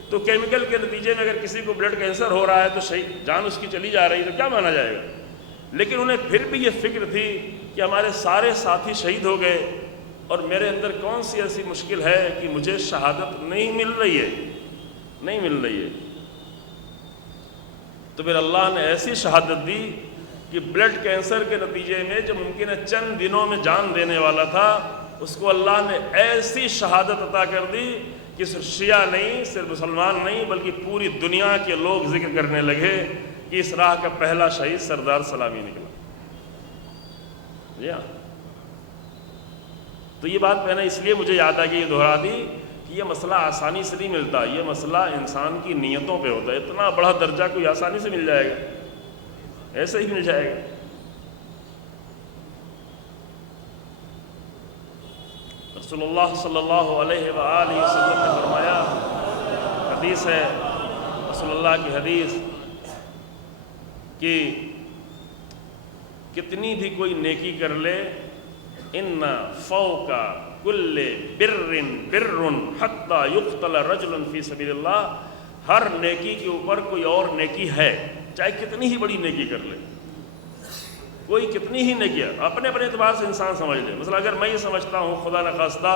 تو کیمیکل کے نتیجے میں اگر کسی کو بلڈ کینسر ہو رہا ہے تو شہید جان اس کی چلی جا رہی ہے تو کیا مانا جائے گا؟ لیکن انہیں پھر بھی یہ فکر تھی کہ ہمارے سارے ساتھی شہید ہو گئے اور میرے اندر کون سی ایسی مشکل ہے کہ مجھے شہادت نہیں مل رہی ہے۔ تو پھر اللہ نے ایسی شہادت دی کہ بلڈ کینسر کے نتیجے میں جو ممکن ہے چند دنوں میں جان دینے والا تھا، اس کو اللہ نے ایسی شہادت عطا کر دی کہ صرف شیعہ نہیں، صرف مسلمان نہیں، بلکہ پوری دنیا کے لوگ ذکر کرنے لگے کہ اس راہ کا پہلا شہید سردار سلامی نکلا۔ جی ہاں، تو یہ بات میں نے اس لیے مجھے یاد آ گئی، یہ دہرا دی کہ یہ مسئلہ آسانی سے نہیں ملتا، یہ مسئلہ انسان کی نیتوں پہ ہوتا ہے۔ اتنا بڑا درجہ کوئی آسانی سے مل جائے گا؟ ایسے ہی مل جائے گا؟ رسول اللہ صلی اللہ علیہ وآلہ وسلم نے فرمایا، حدیث ہے رسول اللہ کی حدیث، کہ کتنی بھی کوئی نیکی کر لے، ان فوق کل بر بر حتی یقتل رجل فی سبیل اللہ، ہر نیکی کے اوپر کوئی اور نیکی ہے، چاہے کتنی ہی بڑی نیکی کر لے، کوئی کتنی ہی نیکی ہے، اپنے اپنے اعتبار سے انسان سمجھ لے۔ مثلا اگر میں یہ سمجھتا ہوں، خدا نخواستہ،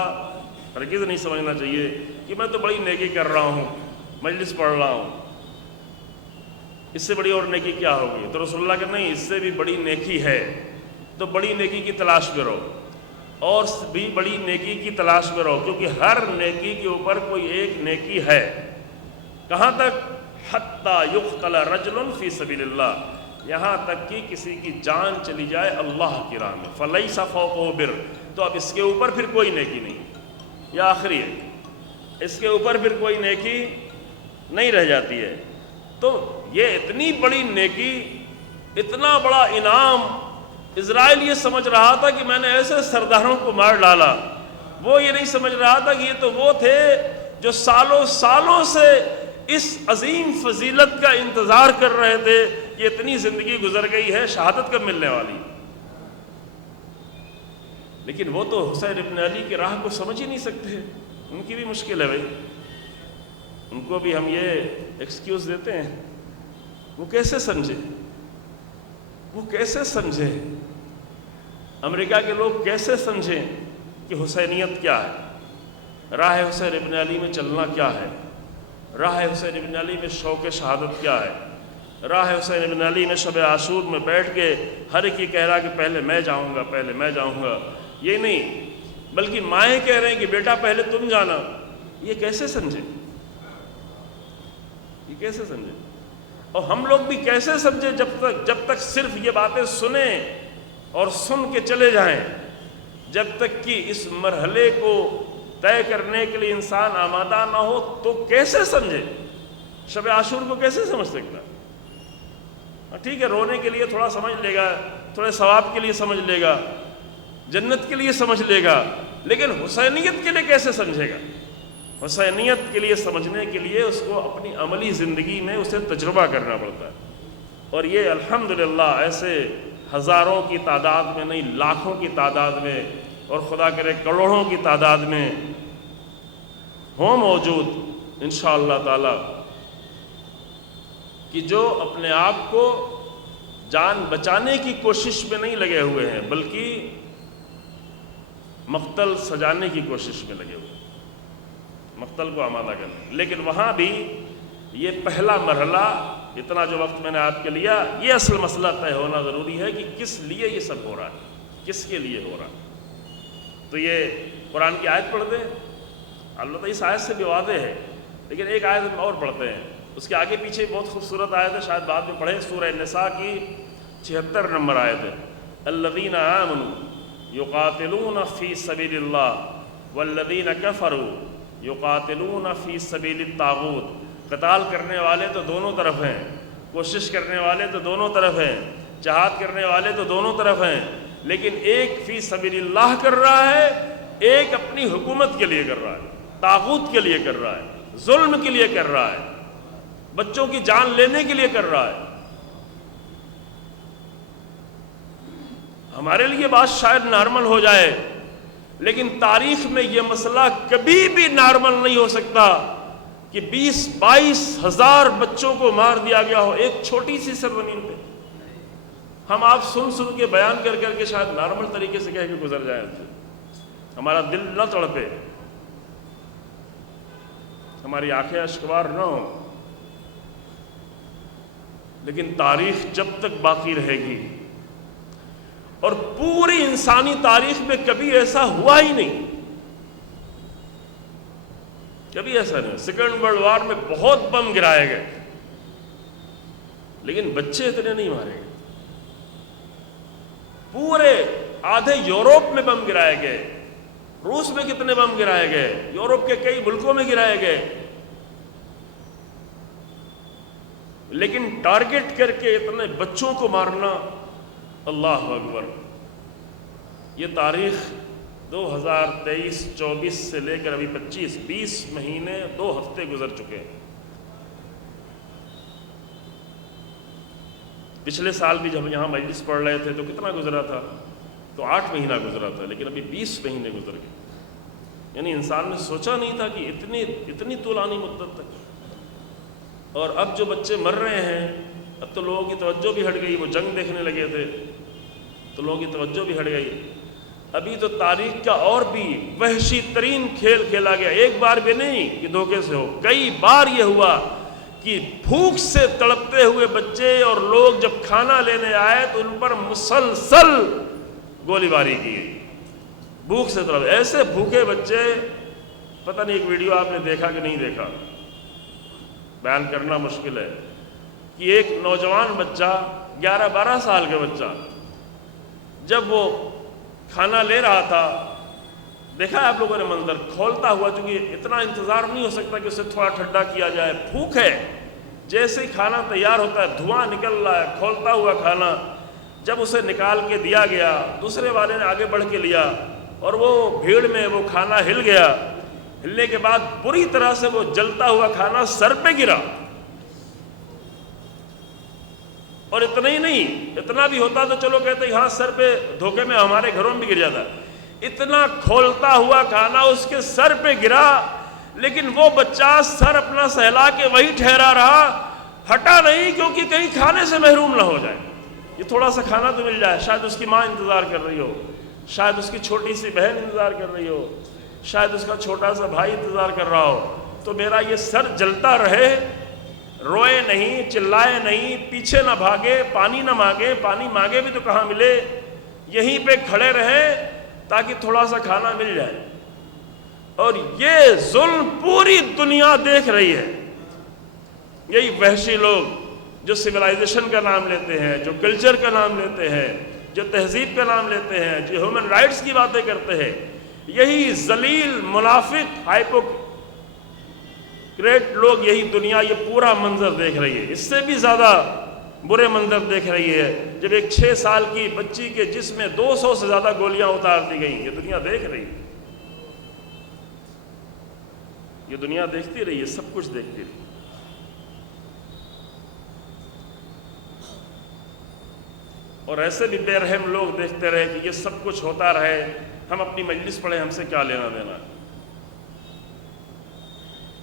ہرگز نہیں سمجھنا چاہیے کہ میں تو بڑی نیکی کر رہا ہوں، مجلس پڑھ رہا ہوں، اس سے بڑی اور نیکی کیا ہوگی؟ تو رسول اللہ کہ نہیں، اس سے بھی بڑی نیکی ہے، تو بڑی نیکی کی تلاش میں رہو، اور بھی بڑی نیکی کی تلاش میں رہو، کیونکہ ہر نیکی کے اوپر کوئی ایک نیکی ہے۔ کہاں تک؟ حتی یقتل رجل فی سبیل اللہ، یہاں تک کہ کسی کی جان چلی جائے اللہ کی راہ میں، فلیس فوقہ بر، تو اب اس کے اوپر پھر کوئی نیکی نہیں، یہ آخری ہے، اس کے اوپر پھر کوئی نیکی نہیں رہ جاتی ہے۔ تو یہ اتنی بڑی نیکی، اتنا بڑا انعام، اسرائیل یہ سمجھ رہا تھا کہ میں نے ایسے سرداروں کو مار ڈالا، وہ یہ نہیں سمجھ رہا تھا کہ یہ تو وہ تھے جو سالوں سالوں سے اس عظیم فضیلت کا انتظار کر رہے تھے کہ اتنی زندگی گزر گئی ہے، شہادت کب ملنے والی۔ لیکن وہ تو حسین ابن علی کی راہ کو سمجھ ہی نہیں سکتے، ان کی بھی مشکل ہے بھائی، ان کو بھی ہم یہ ایکسکیوز دیتے ہیں، وہ کیسے سمجھے، وہ کیسے سمجھے، امریکہ کے لوگ کیسے سمجھیں کہ حسینیت کیا ہے، راہ حسین ابن علی میں چلنا کیا ہے، راہ حسین ابن علی میں شوق شہادت کیا ہے، راہ حسین ابن علی میں شب عاشور میں بیٹھ کے ہر ایک یہ کہہ رہا کہ پہلے میں جاؤں گا، پہلے میں جاؤں گا، یہ نہیں، بلکہ مائیں کہہ رہے ہیں کہ بیٹا پہلے تم جانا، یہ کیسے سمجھیں، یہ کیسے سمجھیں؟ اور ہم لوگ بھی کیسے سمجھیں جب تک صرف یہ باتیں سنیں اور سن کے چلے جائیں، جب تک کہ اس مرحلے کو طے کرنے کے لیے انسان آمادہ نہ ہو تو کیسے سمجھے؟ شب عاشور کو کیسے سمجھ سکتا؟ ٹھیک ہے، رونے کے لیے تھوڑا سمجھ لے گا، تھوڑے ثواب کے لیے سمجھ لے گا، جنت کے لیے سمجھ لے گا، لیکن حسینیت کے لیے کیسے سمجھے گا؟ حسینیت کے لیے سمجھنے کے لیے اس کو اپنی عملی زندگی میں اسے تجربہ کرنا پڑتا ہے، اور یہ الحمدللہ ایسے ہزاروں کی تعداد میں نہیں، لاکھوں کی تعداد میں، اور خدا کرے کروڑوں کی تعداد میں ہوں موجود انشاءاللہ تعالی، کہ جو اپنے آپ کو جان بچانے کی کوشش میں نہیں لگے ہوئے ہیں، بلکہ مقتل سجانے کی کوشش میں لگے ہوئے ہیں، مقتل کو آمادہ کرنے۔ لیکن وہاں بھی یہ پہلا مرحلہ، اتنا جو وقت میں نے آپ کے لیا، یہ اصل مسئلہ طے ہونا ضروری ہے کہ کس لیے یہ سب ہو رہا ہے، کس کے لیے ہو رہا ہے۔ تو یہ قرآن کی آیت پڑھ دیں، البتہ اس آیت سے بھی واضح ہے، لیکن ایک آیت ہم اور پڑھتے ہیں، اس کے آگے پیچھے بہت خوبصورت آیت ہے، شاید بعد میں پڑھیں، سورہ نساء کی 76 نمبر آیت ہے، الذین آمنوا یقاتلون فی سبیل اللہ والذین کفروا یقاتلون فی سبیل الطاغوت، قتال کرنے والے تو دونوں طرف ہیں، کوشش کرنے والے تو دونوں طرف ہیں، جہاد کرنے والے تو دونوں طرف ہیں، لیکن ایک فی سبیل اللہ کر رہا ہے، ایک اپنی حکومت کے لیے کر رہا ہے، طاغوت کے لیے کر رہا ہے، ظلم کے لیے کر رہا ہے، بچوں کی جان لینے کے لیے کر رہا ہے۔ ہمارے لیے بات شاید نارمل ہو جائے، لیکن تاریخ میں یہ مسئلہ کبھی بھی نارمل نہیں ہو سکتا کہ 20-22 ہزار بچوں کو مار دیا گیا ہو ایک چھوٹی سی سرزمین پہ۔ ہم آپ سن کے بیان کر کے شاید نارمل طریقے سے کہہ کے گزر جائیں، ہمارا دل نہ تڑپے، ہماری آنکھیں اشکبار نہ ہوں، لیکن تاریخ جب تک باقی رہے گی، اور پوری انسانی تاریخ میں کبھی ایسا ہوا ہی نہیں، کبھی ایسا نہیں۔ سیکنڈ ورلڈ وار میں بہت بم گرائے گئے، لیکن بچے اتنے نہیں مارے گئے۔ پورے آدھے یورپ میں بم گرائے گئے، روس میں کتنے بم گرائے گئے، یورپ کے کئی ملکوں میں گرائے گئے، لیکن ٹارگٹ کر کے اتنے بچوں کو مارنا، اللہ اکبر۔ یہ تاریخ 2023-24 سے لے کر ابھی 20 مہینے 2 ہفتے گزر چکے ہیں۔ پچھلے سال بھی جب یہاں مجلس پڑھ رہے تھے تو کتنا گزرا تھا؟ تو 8 مہینہ گزرا تھا، لیکن ابھی 20 مہینے گزر گئے۔ یعنی انسان نے سوچا نہیں تھا کہ اتنی طولانی مدت تک۔ اور اب جو بچے مر رہے ہیں، اب تو لوگوں کی توجہ بھی ہٹ گئی، وہ جنگ دیکھنے لگے تھے تو لوگوں کی توجہ بھی ہٹ گئی۔ ابھی تو تاریخ کا اور بھی وحشی ترین کھیل کھیلا گیا، ایک بار بھی نہیں کہ دھوکے سے ہو، کئی بار یہ ہوا کہ بھوک سے تڑپتے ہوئے بچے اور لوگ جب کھانا لینے آئے تو ان پر مسلسل گولی باری کی گئی، بھوک سے تڑپ، ایسے بھوکے بچے۔ پتہ نہیں ایک ویڈیو آپ نے دیکھا کہ نہیں دیکھا، بیان کرنا مشکل ہے، کہ ایک نوجوان بچہ 11-12 سال کا بچہ جب وہ کھانا لے رہا تھا، دیکھا آپ لوگوں نے منظر، کھولتا ہوا، چونکہ اتنا انتظار نہیں ہو سکتا کہ اسے تھوڑا ٹھنڈا کیا جائے، بھوک ہے، جیسے ہی کھانا تیار ہوتا ہے دھواں نکل رہا ہے، کھولتا ہوا کھانا، جب اسے نکال کے دیا گیا، دوسرے والے نے آگے بڑھ کے لیا اور وہ بھیڑ میں وہ کھانا ہل گیا، ہلنے کے بعد بری طرح سے وہ جلتا ہوا کھانا سر پہ گرا۔ اور اتنا ہی نہیں، اتنا بھی ہوتا تو چلو کہتے ہاں سر پہ دھوکے میں ہمارے گھروں میں بھی گر جاتا، اتنا کھولتا ہوا کھانا اس کے سر پہ گرا، لیکن وہ بچہ سر اپنا سہلا کے وہی ٹھہرا رہا، ہٹا نہیں، کیونکہ کہیں کھانے سے محروم نہ ہو جائے، یہ تھوڑا سا کھانا تو مل جائے۔ شاید اس کی ماں انتظار کر رہی ہو، شاید اس کی چھوٹی سی بہن انتظار کر رہی ہو، شاید اس کا چھوٹا سا بھائی انتظار کر رہا ہو، تو میرا یہ سر جلتا رہے، روئے نہیں، چلائے نہیں، پیچھے نہ بھاگے، پانی نہ مانگے، پانی مانگے بھی تو کہاں ملے، یہیں پہ کھڑے رہے تاکہ تھوڑا سا کھانا مل جائے۔ اور یہ ظلم پوری دنیا دیکھ رہی ہے۔ یہی وحشی لوگ جو سویلائزیشن کا نام لیتے ہیں، جو کلچر کا نام لیتے ہیں، جو تہذیب کا نام لیتے ہیں، جو ہیومن رائٹس کی باتیں کرتے ہیں، یہی ذلیل منافق ہائپوکریٹ لوگ، یہی دنیا یہ پورا منظر دیکھ رہی ہے۔ اس سے بھی زیادہ برے منظر دیکھ رہی ہے جب ایک 6 سال کی بچی کے جسم میں 200 سے زیادہ گولیاں اتار دی گئیں۔ یہ دنیا دیکھ رہی ہے، یہ دنیا دیکھتی رہی ہے، سب کچھ دیکھتی رہی۔ اور ایسے بھی بے رحم لوگ دیکھتے رہے کہ یہ سب کچھ ہوتا رہے، ہم اپنی مجلس پڑھیں، ہم سے کیا لینا دینا۔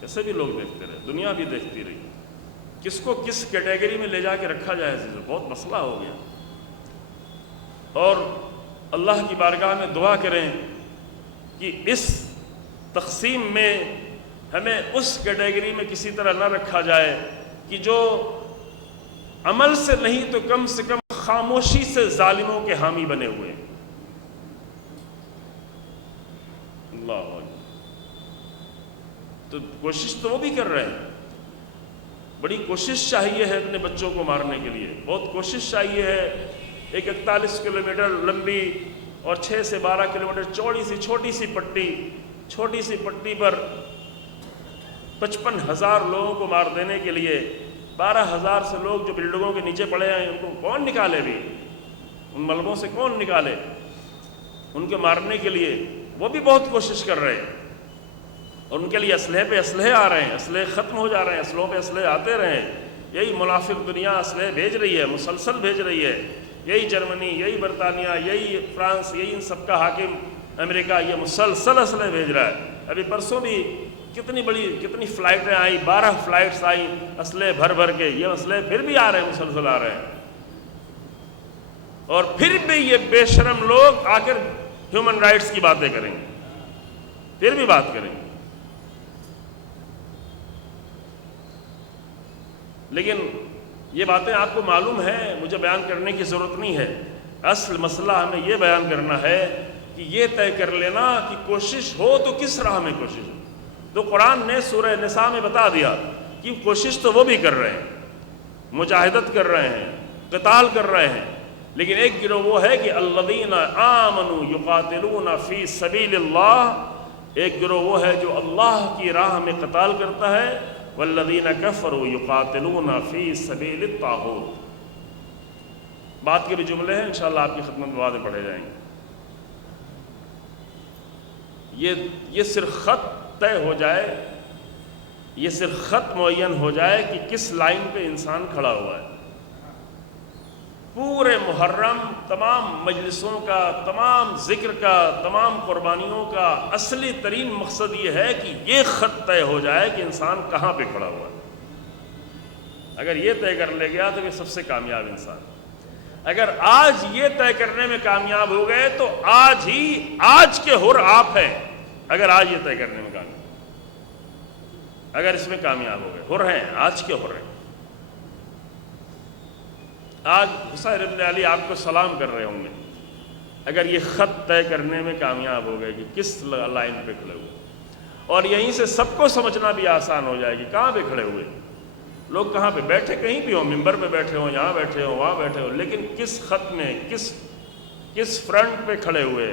ایسے بھی لوگ دیکھتے رہے، دنیا بھی دیکھتی رہی۔ کس کو کس کیٹیگری میں لے جا کے رکھا جائے، بہت مسئلہ ہو گیا۔ اور اللہ کی بارگاہ میں دعا کریں کہ اس تقسیم میں ہمیں اس کیٹیگری میں کسی طرح نہ رکھا جائے کہ جو عمل سے نہیں تو کم سے کم خاموشی سے ظالموں کے حامی بنے ہوئے ہیں۔ اللہ اکبر۔ تو کوشش تو وہ بھی کر رہے ہیں، بڑی کوشش چاہیے ہے اپنے بچوں کو مارنے کے لیے، بہت کوشش چاہیے ہے۔ ایک 41 کلومیٹر لمبی اور 6 سے 12 کلومیٹر چوڑی سی چھوٹی سی پٹی پر 55,000 لوگوں کو مار دینے کے لیے 12,000 سے لوگ جو بلڈنگوں کے نیچے پڑے ہیں، ان کو کون نکالے بھی، ان ملبوں سے کون نکالے، ان کے مارنے کے لیے وہ بھی بہت کوشش کر رہے ہیں۔ اور ان کے لیے اسلحے پہ اسلحے آ رہے ہیں، اسلحے ختم ہو جا رہے ہیں، اسلحوں پہ اسلحے آتے رہے ہیں۔ یہی منافق دنیا اسلحے بھیج رہی ہے، مسلسل بھیج رہی ہے۔ یہی جرمنی، یہی برطانیہ، یہی فرانس، یہی ان سب کا حاکم امریکہ، یہ مسلسل اسلحے بھیج رہا ہے۔ ابھی پرسوں بھی کتنی فلائٹیں آئیں، 12 فلائٹس آئیں اسلحے بھر کے، یہ اسلحے پھر بھی آ رہے ہیں، مسلسل آ رہے ہیں۔ اور پھر بھی یہ بے شرم لوگ آ کر ہیومن رائٹس کی باتیں کریں گے، پھر بھی بات کریں گے۔ لیکن یہ باتیں آپ کو معلوم ہیں، مجھے بیان کرنے کی ضرورت نہیں ہے۔ اصل مسئلہ ہمیں یہ بیان کرنا ہے کہ یہ طے کر لینا کہ کوشش ہو تو کس راہ میں کوشش ہو۔ تو قرآن نے سورہ نساء میں بتا دیا کہ کوشش تو وہ بھی کر رہے ہیں، مجاہدت کر رہے ہیں، قتال کر رہے ہیں، لیکن ایک گروہ وہ ہے کہ الذین آمنوا یقاتلون فی سبیل اللہ، ایک گروہ وہ ہے جو اللہ کی راہ میں قتال کرتا ہے، والذین کفروا یقاتلون فی سبیل الطاغوت۔ بات کے بھی جملے ہیں، انشاءاللہ آپ کی خدمت میں بعد میں پڑھے جائیں گے۔ یہ صرف خط طے ہو جائے، یہ صرف خط معین ہو جائے کہ کس لائن پہ انسان کھڑا ہوا ہے۔ پورے محرم تمام مجلسوں کا، تمام ذکر کا، تمام قربانیوں کا اصلی ترین مقصد یہ ہے کہ یہ خط طے ہو جائے کہ انسان کہاں پہ کھڑا ہوا ہے۔ اگر یہ طے کر لے گیا تو یہ سب سے کامیاب انسان۔ اگر آج یہ طے کرنے میں کامیاب ہو گئے تو آج کے حر آپ ہیں۔ اگر آج یہ طے کرنے میں کامیاب، اگر اس میں کامیاب ہو گئے، حر ہیں، آج کے حر ہیں۔ آج حسین ابن علی آپ کو سلام کر رہے ہوں گے اگر یہ خط طے کرنے میں کامیاب ہو گئے کہ کس لائن پہ کھڑے ہوئے، اور یہیں سے سب کو سمجھنا بھی آسان ہو جائے گی کہاں پہ کھڑے ہوئے لوگ، کہاں پہ بیٹھے، کہیں بھی ہوں، ممبر پہ بیٹھے ہوں، یہاں بیٹھے ہوں، وہاں بیٹھے ہوں، لیکن کس خط میں، کس فرنٹ پہ کھڑے ہوئے۔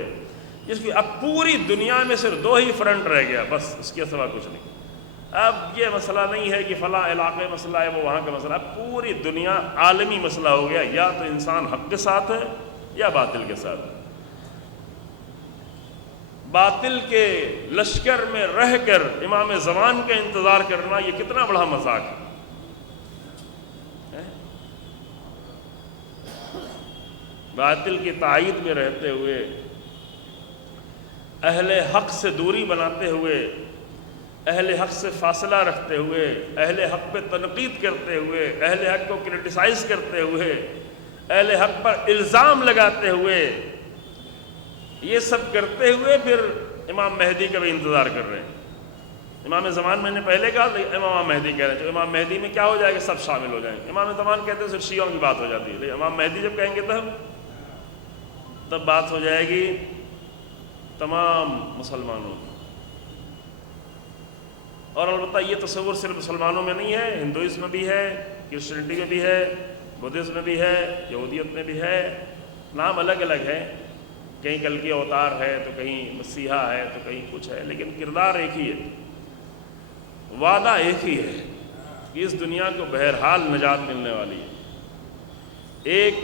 جس کی اب پوری دنیا میں صرف 2 ہی فرنٹ رہ گیا، بس اس کے سوا کچھ نہیں۔ اب یہ مسئلہ نہیں ہے کہ فلاں علاقے مسئلہ ہے، وہ وہاں کا مسئلہ، اب پوری دنیا عالمی مسئلہ ہو گیا، یا تو انسان حق کے ساتھ ہے یا باطل کے ساتھ ہے۔ باطل کے لشکر میں رہ کر امام زمان کا انتظار کرنا یہ کتنا بڑا مذاق ہے۔ باطل کی تائید میں رہتے ہوئے، اہل حق سے دوری بناتے ہوئے، اہل حق سے فاصلہ رکھتے ہوئے، اہل حق پہ تنقید کرتے ہوئے، اہل حق کو کرٹیسائز کرتے ہوئے، اہل حق پر الزام لگاتے ہوئے، یہ سب کرتے ہوئے پھر امام مہدی کا بھی انتظار کر رہے ہیں۔ امام زمان میں نے پہلے کہا امام مہدی کہہ رہے ہیں، تو امام مہدی میں کیا ہو جائے گا، سب شامل ہو جائیں گے۔ امام زمان کہتے ہیں صرف شیعوں کی بات ہو جاتی ہے، لیکن امام مہدی جب کہیں گے تب بات ہو جائے گی تمام مسلمانوں کی۔ اور البتہ یہ تصور صرف مسلمانوں میں نہیں ہے، ہندوازم میں بھی ہے، کرسچینٹی میں بھی ہے، بدھزم میں بھی ہے، یہودیت میں بھی ہے، نام الگ الگ ہے، کہیں کلکی اوتار ہے تو کہیں مسیحا ہے تو کہیں کچھ ہے، لیکن کردار ایک ہی ہے، وعدہ ایک ہی ہے کہ اس دنیا کو بہرحال نجات ملنے والی ہے۔ ایک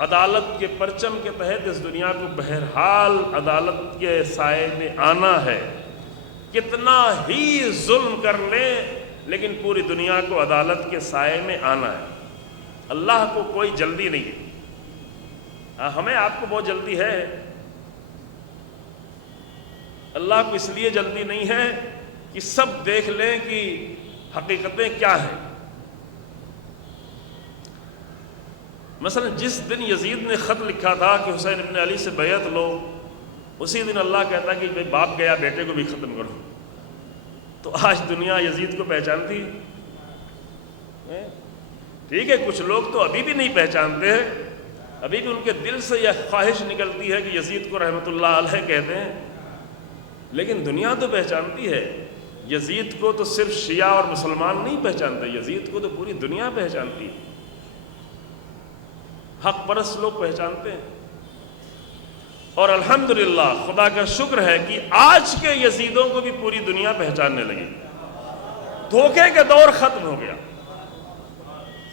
عدالت کے پرچم کے تحت اس دنیا کو بہرحال عدالت کے سائے میں آنا ہے، کتنا ہی ظلم کر لیں لیکن پوری دنیا کو عدالت کے سائے میں آنا ہے۔ اللہ کو کوئی جلدی نہیں ہے، ہمیں آپ کو بہت جلدی ہے، اللہ کو اس لیے جلدی نہیں ہے کہ سب دیکھ لیں کہ حقیقتیں کیا ہیں۔ مثلا جس دن یزید نے خط لکھا تھا کہ حسین ابن علی سے بیعت لو، اسی دن اللہ کہتا کہ بھائی باپ گیا بیٹے کو بھی ختم کرو۔ تو آج دنیا یزید کو پہچانتی ہے؟ ٹھیک ہے، کچھ لوگ تو ابھی بھی نہیں پہچانتے ہیں، ابھی بھی ان کے دل سے یہ خواہش نکلتی ہے کہ یزید کو رحمۃ اللہ علیہ کہتے ہیں، لیکن دنیا تو پہچانتی ہے۔ یزید کو تو صرف شیعہ اور مسلمان نہیں پہچانتے، یزید کو تو پوری دنیا پہچانتی ہے، حق پرست لوگ پہچانتے ہیں۔ اور الحمدللہ خدا کا شکر ہے کہ آج کے یزیدوں کو بھی پوری دنیا پہچاننے لگی، دھوکے کا دور ختم ہو گیا،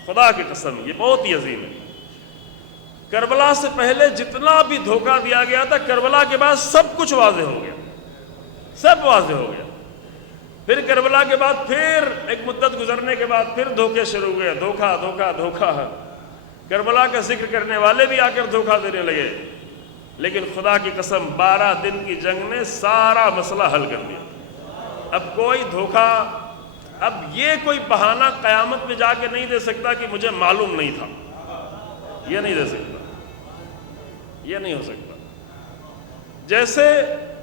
خدا کی قسم یہ بہت ہی عظیم ہے۔ کربلا سے پہلے جتنا بھی دھوکہ دیا گیا تھا، کربلا کے بعد سب کچھ واضح ہو گیا، سب واضح ہو گیا۔ پھر کربلا کے بعد پھر ایک مدت گزرنے کے بعد پھر دھوکے شروع ہوئے، دھوکہ دھوکہ دھوکہ۔ کربلا کا ذکر کرنے والے بھی آ کر دھوکہ دینے لگے، لیکن خدا کی قسم 12 دن کی جنگ نے سارا مسئلہ حل کر دیا۔ اب کوئی دھوکہ، اب یہ کوئی بہانہ قیامت میں جا کے نہیں دے سکتا کہ مجھے معلوم نہیں تھا، یہ نہیں دے سکتا، یہ نہیں ہو سکتا۔ جیسے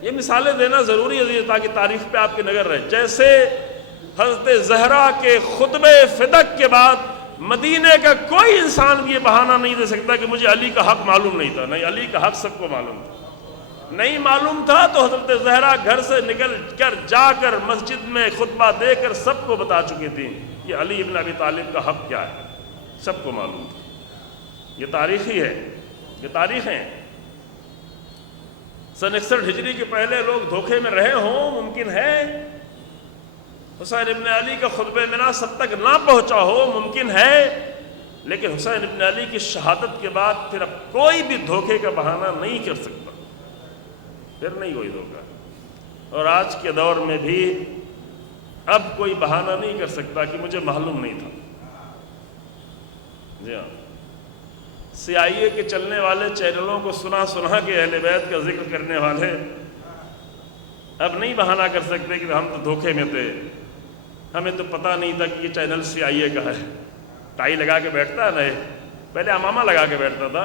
یہ مثالیں دینا ضروری ہے تاکہ تاریخ پہ آپ کی نظر رہے۔ جیسے حضرت زہرا کے خطبہ فدق کے بعد مدینے کا کوئی انسان بھی یہ بہانہ نہیں دے سکتا کہ مجھے علی کا حق معلوم نہیں تھا، نہیں، علی کا حق سب کو معلوم تھا۔ نہیں معلوم تھا تو حضرت زہرا گھر سے نکل کر جا کر مسجد میں خطبہ دے کر سب کو بتا چکی تھی کہ علی ابن ابی طالب کا حق کیا ہے، سب کو معلوم تھا۔ یہ تاریخی ہے، یہ تاریخیں ہیں۔ سن 61 ہجری کے پہلے لوگ دھوکے میں رہے ہوں، ممکن ہے۔ حسین ابن علی کا خطبہ منا سب تک نہ پہنچا ہو، ممکن ہے، لیکن حسین ابن علی کی شہادت کے بعد پھر اب کوئی بھی دھوکے کا بہانہ نہیں کر سکتا، پھر نہیں کوئی دھوکا۔ اور آج کے دور میں بھی اب کوئی بہانہ نہیں کر سکتا کہ مجھے معلوم نہیں تھا۔ جی ہاں، CIA کے چلنے والے چینلوں کو سنا سنا کے اہل بیت کا ذکر کرنے والے اب نہیں بہانہ کر سکتے کہ ہم تو دھوکے میں تھے، ہمیں تو پتہ نہیں تھا کہ یہ چینل CIA کا ہے۔ ٹائی لگا کے بیٹھتا ہے نا، پہلے امامہ لگا کے بیٹھتا تھا،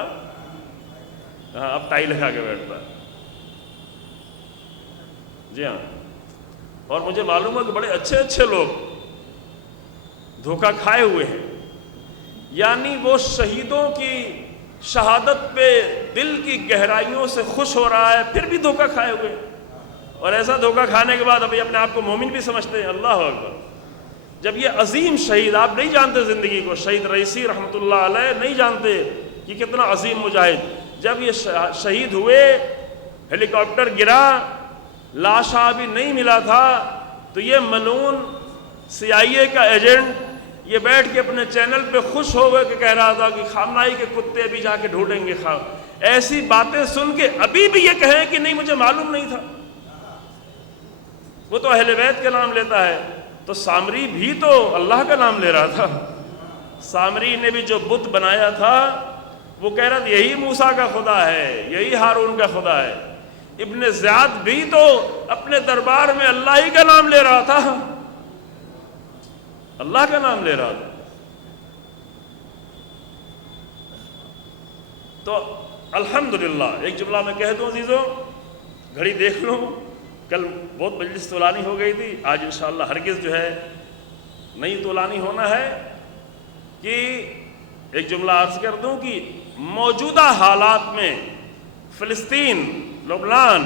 ہاں اب ٹائی لگا کے بیٹھتا ہے۔ جی ہاں، اور مجھے معلوم ہے کہ بڑے اچھے اچھے لوگ دھوکہ کھائے ہوئے ہیں، یعنی وہ شہیدوں کی شہادت پہ دل کی گہرائیوں سے خوش ہو رہا ہے، پھر بھی دھوکہ کھائے ہوئے، اور ایسا دھوکہ کھانے کے بعد ابھی اپنے آپ کو مومن بھی سمجھتے ہیں۔ اللہ اکبر! جب یہ عظیم شہید، آپ نہیں جانتے زندگی کو، شہید رئیسی رحمۃ اللہ علیہ نہیں جانتے کہ کتنا عظیم مجاہد، جب یہ شہید ہوئے، ہیلی کاپٹر گرا، لاش ابھی نہیں ملا تھا، تو یہ ملعون CIA کا ایجنٹ یہ بیٹھ کے اپنے چینل پہ خوش ہو گئے کہ کہہ رہا تھا کہ خامنائی کے کتے ابھی جا کے ڈھونڈیں گے۔ ایسی باتیں سن کے ابھی بھی یہ کہیں کہ نہیں مجھے معلوم نہیں تھا۔ وہ تو اہل بیت کا نام لیتا ہے، تو سامری بھی تو اللہ کا نام لے رہا تھا۔ سامری نے بھی جو بت بنایا تھا وہ کہہ رہا تھا یہی موسیٰ کا خدا ہے، یہی ہارون کا خدا ہے۔ ابن زیاد بھی تو اپنے دربار میں اللہ ہی کا نام لے رہا تھا، اللہ کا نام لے رہا تھا۔ تو الحمدللہ ایک جملہ میں کہہ دوں عزیزوں، گھڑی دیکھ لوں، کل بہت مجلس طولانی ہو گئی تھی، آج انشاءاللہ ہرگز جو ہے نہیں طولانی ہونا ہے، کہ ایک جملہ عرض کر دوں کہ موجودہ حالات میں فلسطین، لبنان،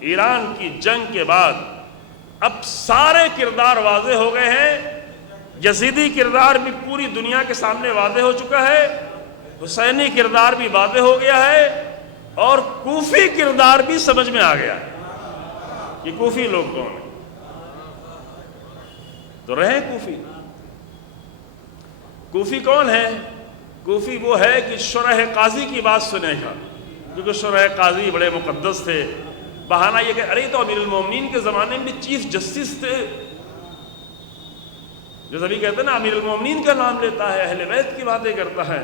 ایران کی جنگ کے بعد اب سارے کردار واضح ہو گئے ہیں۔ یزیدی کردار بھی پوری دنیا کے سامنے واضح ہو چکا ہے، حسینی کردار بھی واضح ہو گیا ہے، اور کوفی کردار بھی سمجھ میں آ گیا ہے۔ یہ کوفی لوگ کون ہیں؟ تو رہے کوفی۔ کوفی کون ہے؟ کوفی وہ ہے کہ شرح قاضی کی بات سنے گا، کیونکہ شرح قاضی بڑے مقدس تھے۔ بہانہ یہ کہ ارے تو امیر المومنین کے زمانے میں چیف جسٹس تھے، جو سبھی کہتے ہیں نا امیر المومنین کا نام لیتا ہے، اہل بیت کی باتیں کرتا ہے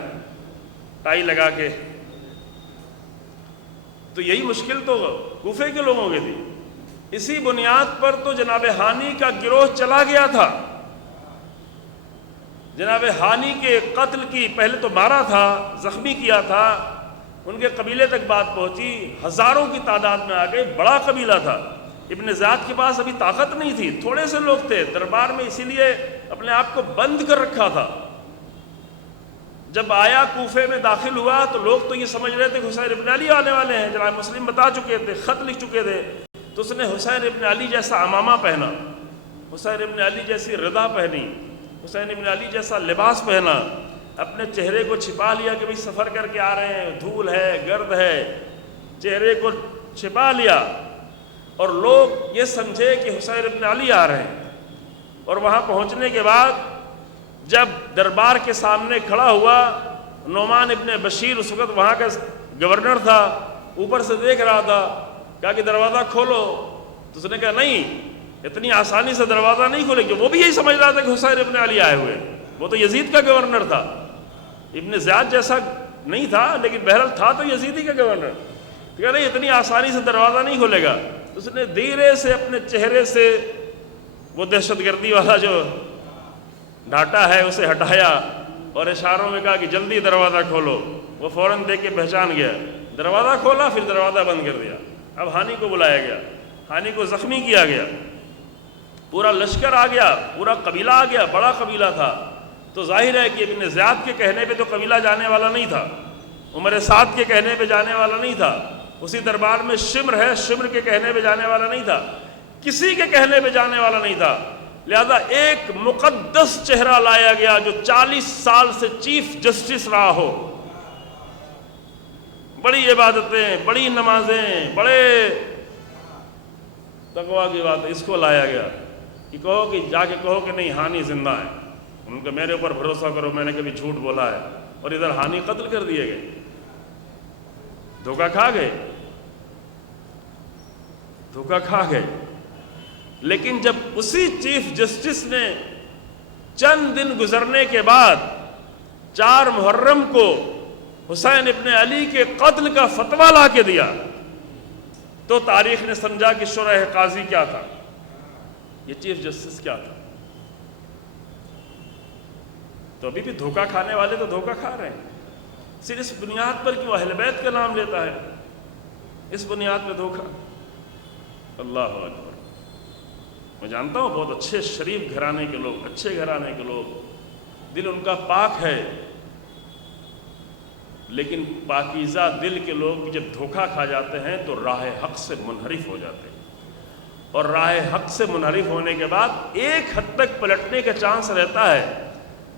ٹائی لگا کے۔ تو یہی مشکل تو کوفے کے لوگوں کی تھی۔ اسی بنیاد پر تو جناب ہانی کا گروہ چلا گیا تھا۔ جناب ہانی کے قتل کی پہلے تو مارا تھا، زخمی کیا تھا، ان کے قبیلے تک بات پہنچی، ہزاروں کی تعداد میں آ گئے، بڑا قبیلہ تھا۔ ابن زیاد کے پاس ابھی طاقت نہیں تھی، تھوڑے سے لوگ تھے دربار میں، اسی لیے اپنے آپ کو بند کر رکھا تھا۔ جب آیا کوفے میں داخل ہوا تو لوگ تو یہ سمجھ رہے تھے کہ حسین ابن علی آنے والے ہیں، جناب مسلم بتا چکے تھے، خط لکھ چکے تھے، تو اس نے حسین ابن علی جیسا امامہ پہنا، حسین ابن علی جیسی ردا پہنی، حسین ابن علی جیسا لباس پہنا، اپنے چہرے کو چھپا لیا کہ بھئی سفر کر کے آ رہے ہیں، دھول ہے، گرد ہے، چہرے کو چھپا لیا، اور لوگ یہ سمجھے کہ حسین ابن علی آ رہے ہیں۔ اور وہاں پہنچنے کے بعد جب دربار کے سامنے کھڑا ہوا، نعمان ابن بشیر اس وقت وہاں کا گورنر تھا، اوپر سے دیکھ رہا تھا، کہا کہ دروازہ کھولو، تو اس نے کہا نہیں، اتنی آسانی سے دروازہ نہیں کھولے، کہ وہ بھی یہی سمجھ رہا تھا کہ حسین ابن علی آئے ہوئے، وہ تو یزید کا گورنر تھا، ابن زیاد جیسا نہیں تھا، لیکن بہرحال تھا تو یزیدی کا گورنر، کہا نہیں اتنی آسانی سے دروازہ نہیں کھولے گا۔ اس نے دھیرے سے اپنے چہرے سے وہ دہشت گردی والا جو ڈھاٹا ہے اسے ہٹایا، اور اشاروں میں کہا کہ جلدی دروازہ کھولو۔ وہ فوراً دیکھ کے پہچان گیا، دروازہ کھولا، پھر دروازہ بند کر دیا۔ اب ہانی کو بلایا گیا، ہانی کو زخمی کیا گیا، پورا لشکر آ گیا، پورا قبیلہ آ گیا، بڑا قبیلہ تھا، تو ظاہر ہے کہ ابن زیاد کے کہنے پہ تو قبیلہ جانے والا نہیں تھا، عمر سعد کے کہنے پہ جانے والا نہیں تھا، اسی دربار میں شمر ہے، شمر کے کہنے پہ جانے والا نہیں تھا، کسی کے کہنے پہ جانے والا نہیں تھا۔ لہذا ایک مقدس چہرہ لایا گیا جو 40 سال سے چیف جسٹس رہا ہو، بڑی عبادتیں، بڑی نمازیں، بڑے تقویٰ کی بات، اس کو لایا گیا کہ کہو کہ جا کے کہو کہ نہیں ہانی زندہ ہے، ان کو میرے اوپر بھروسہ کرو، میں نے کبھی جھوٹ بولا ہے، اور ادھر ہانی قتل کر دیے گئے، دھوکہ کھا گئے، دھوکہ کھا گئے۔ لیکن جب اسی چیف جسٹس نے چند دن گزرنے کے بعد 4 محرم کو حسین ابن علی کے قتل کا فتویٰ لا کے دیا تو تاریخ نے سمجھا کہ شرح قاضی کیا تھا، یہ چیف جسٹس کیا تھا۔ تو ابھی بھی دھوکہ کھانے والے تو دھوکہ کھا رہے ہیں، صرف اس بنیاد پر کہ وہ اہل بیت کا نام لیتا ہے، اس بنیاد پہ دھوکہ۔ اللہ اکبر۔ میں جانتا ہوں بہت اچھے شریف گھرانے کے لوگ، اچھے گھرانے کے لوگ، دل ان کا پاک ہے، لیکن پاکیزہ دل کے لوگ جب دھوکہ کھا جاتے ہیں تو راہ حق سے منحرف ہو جاتے ہیں، اور راہ حق سے منحرف ہونے کے بعد ایک حد تک پلٹنے کا چانس رہتا ہے،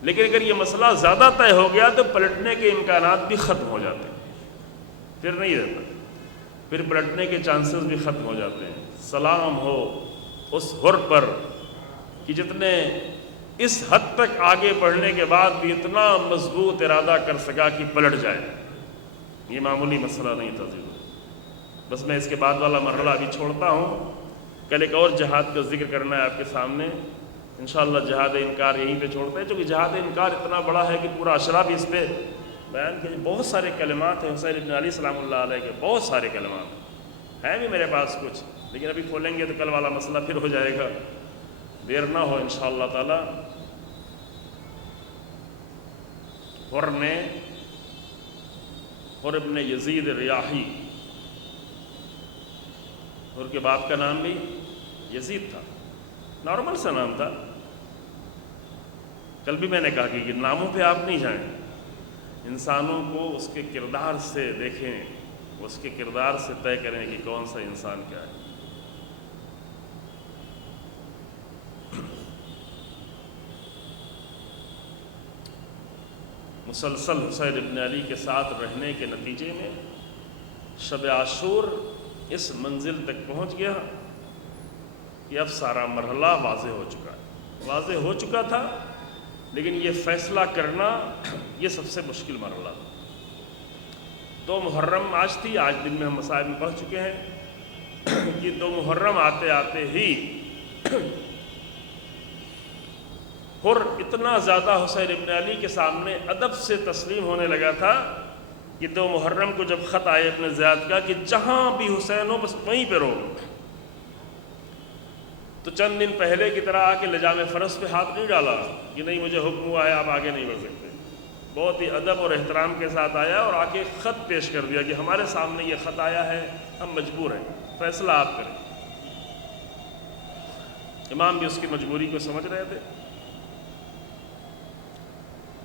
لیکن اگر یہ مسئلہ زیادہ طے ہو گیا تو پلٹنے کے امکانات بھی ختم ہو جاتے ہیں، پھر نہیں رہتا، پھر پلٹنے کے چانسز بھی ختم ہو جاتے ہیں۔ سلام ہو اس حر پر کہ جتنے اس حد تک آگے بڑھنے کے بعد بھی اتنا مضبوط ارادہ کر سکا کہ پلٹ جائے، یہ معمولی مسئلہ نہیں تھا۔ بس میں اس کے بعد والا مرحلہ ابھی چھوڑتا ہوں، کل ایک اور جہاد کا ذکر کرنا ہے آپ کے سامنے انشاءاللہ۔ جہاد انکار یہیں پہ چھوڑتے ہیں، چونکہ جہاد انکار اتنا بڑا ہے کہ پورا عشرہ بھی اس پہ بیان کیے۔ بہت سارے کلمات ہیں حسین ابن علی سلام اللہ علیہ کے، بہت سارے کلمات ہیں بھی میرے پاس کچھ، لیکن ابھی کھولیں گے تو کل والا مسئلہ پھر ہو جائے گا، دیر نہ ہو انشاءاللہ تعالی۔ حر ابن یزید ریاحی، حر کے باپ کا نام بھی یزید تھا، نارمل سا نام تھا۔ کل بھی میں نے کہا کہ ناموں پہ آپ نہیں جائیں، انسانوں کو اس کے کردار سے دیکھیں، اس کے کردار سے طے کریں کہ کون سا انسان کیا ہے۔ مسلسل حسین ابن علی کے ساتھ رہنے کے نتیجے میں شب عاشور اس منزل تک پہنچ گیا کہ اب سارا مرحلہ واضح ہو چکا ہے، واضح ہو چکا تھا، لیکن یہ فیصلہ کرنا یہ سب سے مشکل مرحلہ تھا۔ 2 محرم آج تھی، آج دن میں ہم مسائل میں پڑھ چکے ہیں۔ یہ 2 محرم آتے آتے ہی حر اتنا زیادہ حسین ابن علی کے سامنے ادب سے تسلیم ہونے لگا تھا کہ 2 محرم کو جب خط آئے اپنے زیاد کا کہ جہاں بھی حسین ہو بس وہیں پہ رہو، تو چند دن پہلے کی طرح آ کے لجام فرس پہ ہاتھ نہیں ڈالا کہ نہیں مجھے حکم ہوا ہے آپ آگے نہیں بڑھ سکتے، بہت ہی ادب اور احترام کے ساتھ آیا اور آ کے خط پیش کر دیا کہ ہمارے سامنے یہ خط آیا ہے، ہم مجبور ہیں، فیصلہ آپ کریں۔ امام بھی اس کی مجبوری کو سمجھ رہے تھے۔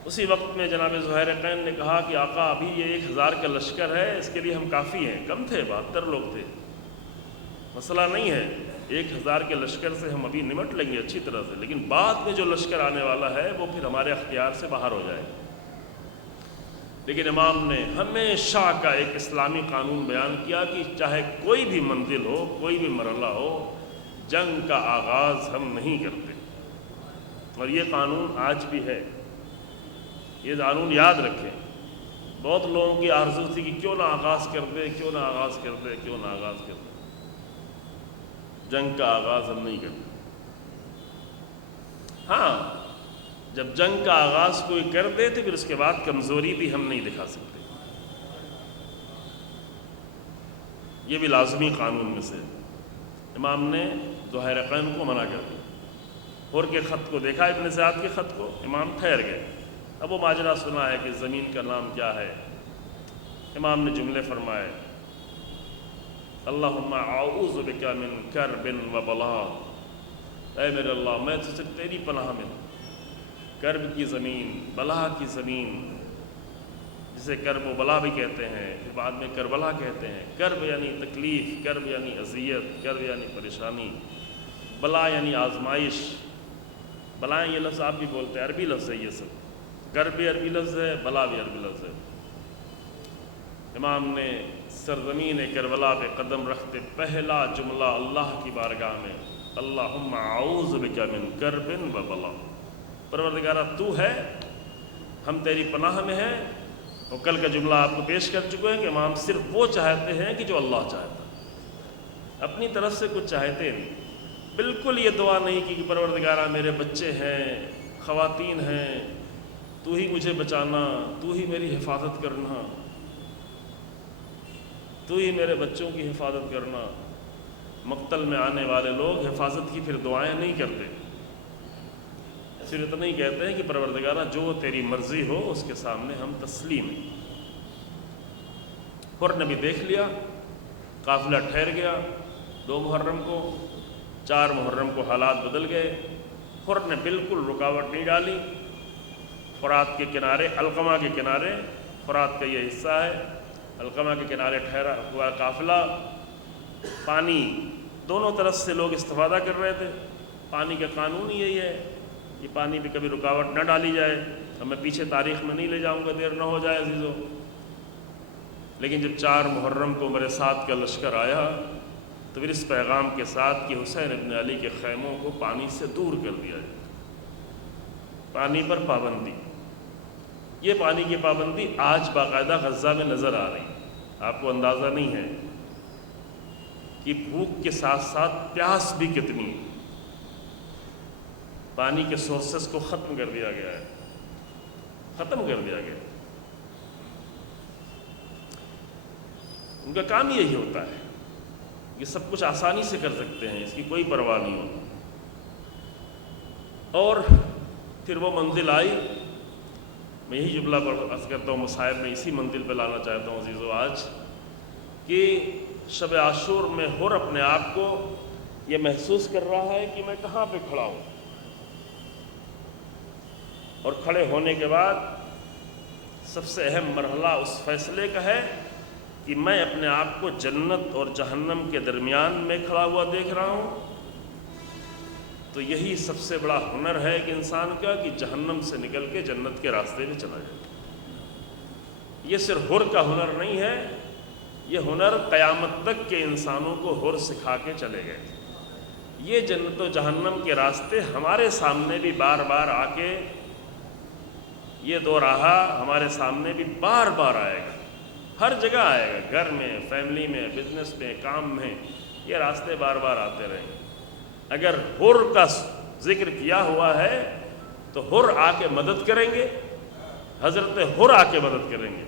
اسی وقت میں جناب زہیر قین نے کہا کہ آقا ابھی یہ 1000 کا لشکر ہے، اس کے لیے ہم کافی ہیں، کم تھے 72 لوگ تھے، مسئلہ نہیں ہے، 1000 کے لشکر سے ہم ابھی نمٹ لیں گے اچھی طرح سے، لیکن بعد میں جو لشکر آنے والا ہے وہ پھر ہمارے اختیار سے باہر ہو جائے۔ لیکن امام نے ہمیشہ کا ایک اسلامی قانون بیان کیا کہ چاہے کوئی بھی منزل ہو، کوئی بھی مرحلہ ہو، جنگ کا آغاز ہم نہیں کرتے، اور یہ قانون آج بھی ہے، یہ قانون یاد رکھیں۔ بہت لوگوں کی آرزو تھی کہ کیوں نہ آغاز کر دے، کیوں نہ آغاز کر دے، کیوں نہ آغاز کر دے، جنگ کا آغاز ہم نہیں کرتے۔ ہاں جب جنگ کا آغاز کوئی کر دے تو پھر اس کے بعد کمزوری بھی ہم نہیں دکھا سکتے، یہ بھی لازمی قانون میں سے۔ امام نے زہیر قین کو منع کر دیا، حر کے خط کو دیکھا، ابن زیاد کے خط کو، امام ٹھہر گئے۔ اب وہ ماجرا سنا ہے کہ زمین کا نام کیا ہے، امام نے جملے فرمائے، اللہم اعوذ بک من کرب و بلاء، اے میرے اللہ میں تجھ سے تیری پناہ میں ہوں، کرب کی زمین، بلا کی زمین، جسے کرب و بلا بھی کہتے ہیں، پھر بعد میں کربلا کہتے ہیں۔ کرب یعنی تکلیف، کرب یعنی اذیت، کرب یعنی پریشانی، بلا یعنی آزمائش، بلائیں یہ لفظ آپ بھی بولتے ہیں، عربی لفظ ہے یہ سب، کرب بھی عربی لفظ ہے، بلا بھی عربی لفظ ہے۔ امام نے سرزمین کربلا پہ قدم رکھتے پہلا جملہ اللہ کی بارگاہ میں اللہم اعوذ بک من کرب و بلا، پروردگارہ تو ہے، ہم تیری پناہ میں ہیں۔ اور کل کا جملہ آپ کو پیش کر چکے ہیں کہ امام صرف وہ چاہتے ہیں کہ جو اللہ چاہتا ہے، اپنی طرف سے کچھ چاہتے نہیں۔ بالکل یہ دعا نہیں کی کہ پروردگارہ میرے بچے ہیں، خواتین ہیں، تو ہی مجھے بچانا، تو ہی میری حفاظت کرنا، تو ہی میرے بچوں کی حفاظت کرنا۔ مقتل میں آنے والے لوگ حفاظت کی پھر دعائیں نہیں کرتے، صرف اتنا ہی کہتے ہیں کہ پروردگارہ جو تیری مرضی ہو اس کے سامنے ہم تسلیم ہیں۔ حر نے بھی دیکھ لیا، قافلہ ٹھہر گیا 2 محرم کو، 4 محرم کو حالات بدل گئے۔ حر نے بالکل رکاوٹ نہیں ڈالی، فرات کے کنارے، علقمہ کے کنارے، فرات کا یہ حصہ ہے، علقمہ کے کنارے ٹھہرا ہوا قافلہ، پانی دونوں طرف سے لوگ استفادہ کر رہے تھے۔ پانی کا قانون یہی ہے کہ پانی پہ کبھی رکاوٹ نہ ڈالی جائے۔ اب میں پیچھے تاریخ میں نہیں لے جاؤں گا، دیر نہ ہو جائے عزیزو، لیکن جب 4 محرم کو عمر سعد کا لشکر آیا تو پھر اس پیغام کے ساتھ کہ حسین ابن علی کے خیموں کو پانی سے دور کر دیا جائے، پانی پر پابندی۔ یہ پانی کی پابندی آج باقاعدہ غزہ میں نظر آ رہی ہے۔ آپ کو اندازہ نہیں ہے کہ بھوک کے ساتھ ساتھ پیاس بھی کتنی ہے۔ پانی کے سورسز کو ختم کر دیا گیا ہے، ختم کر دیا گیا۔ ان کا کام یہی ہوتا ہے، یہ سب کچھ آسانی سے کر سکتے ہیں، اس کی کوئی پرواہ نہیں ہوتی۔ اور پھر وہ منزل آئی، میں یہی جملہ عرض کرتا ہوں، مصائب میں اسی منزل پہ لانا چاہتا ہوں عزیزو آج، کہ شب عاشور میں حر اپنے آپ کو یہ محسوس کر رہا ہے کہ میں کہاں پہ کھڑا ہوں، اور کھڑے ہونے کے بعد سب سے اہم مرحلہ اس فیصلے کا ہے کہ میں اپنے آپ کو جنت اور جہنم کے درمیان میں کھڑا ہوا دیکھ رہا ہوں۔ تو یہی سب سے بڑا ہنر ہے کہ انسان کا، کہ جہنم سے نکل کے جنت کے راستے میں چلا جائے۔ یہ صرف حر کا ہنر نہیں ہے، یہ ہنر قیامت تک کے انسانوں کو حر سکھا کے چلے گئے۔ یہ جنت و جہنم کے راستے ہمارے سامنے بھی بار بار آ کے، یہ دو راہ ہمارے سامنے بھی بار بار آئے گا، ہر جگہ آئے گا، گھر میں، فیملی میں، بزنس میں، کام میں، یہ راستے بار بار آتے رہیں گے۔ اگر حر کا ذکر کیا ہوا ہے تو حر آ کے مدد کریں گے، حضرت حر آ کے مدد کریں گے،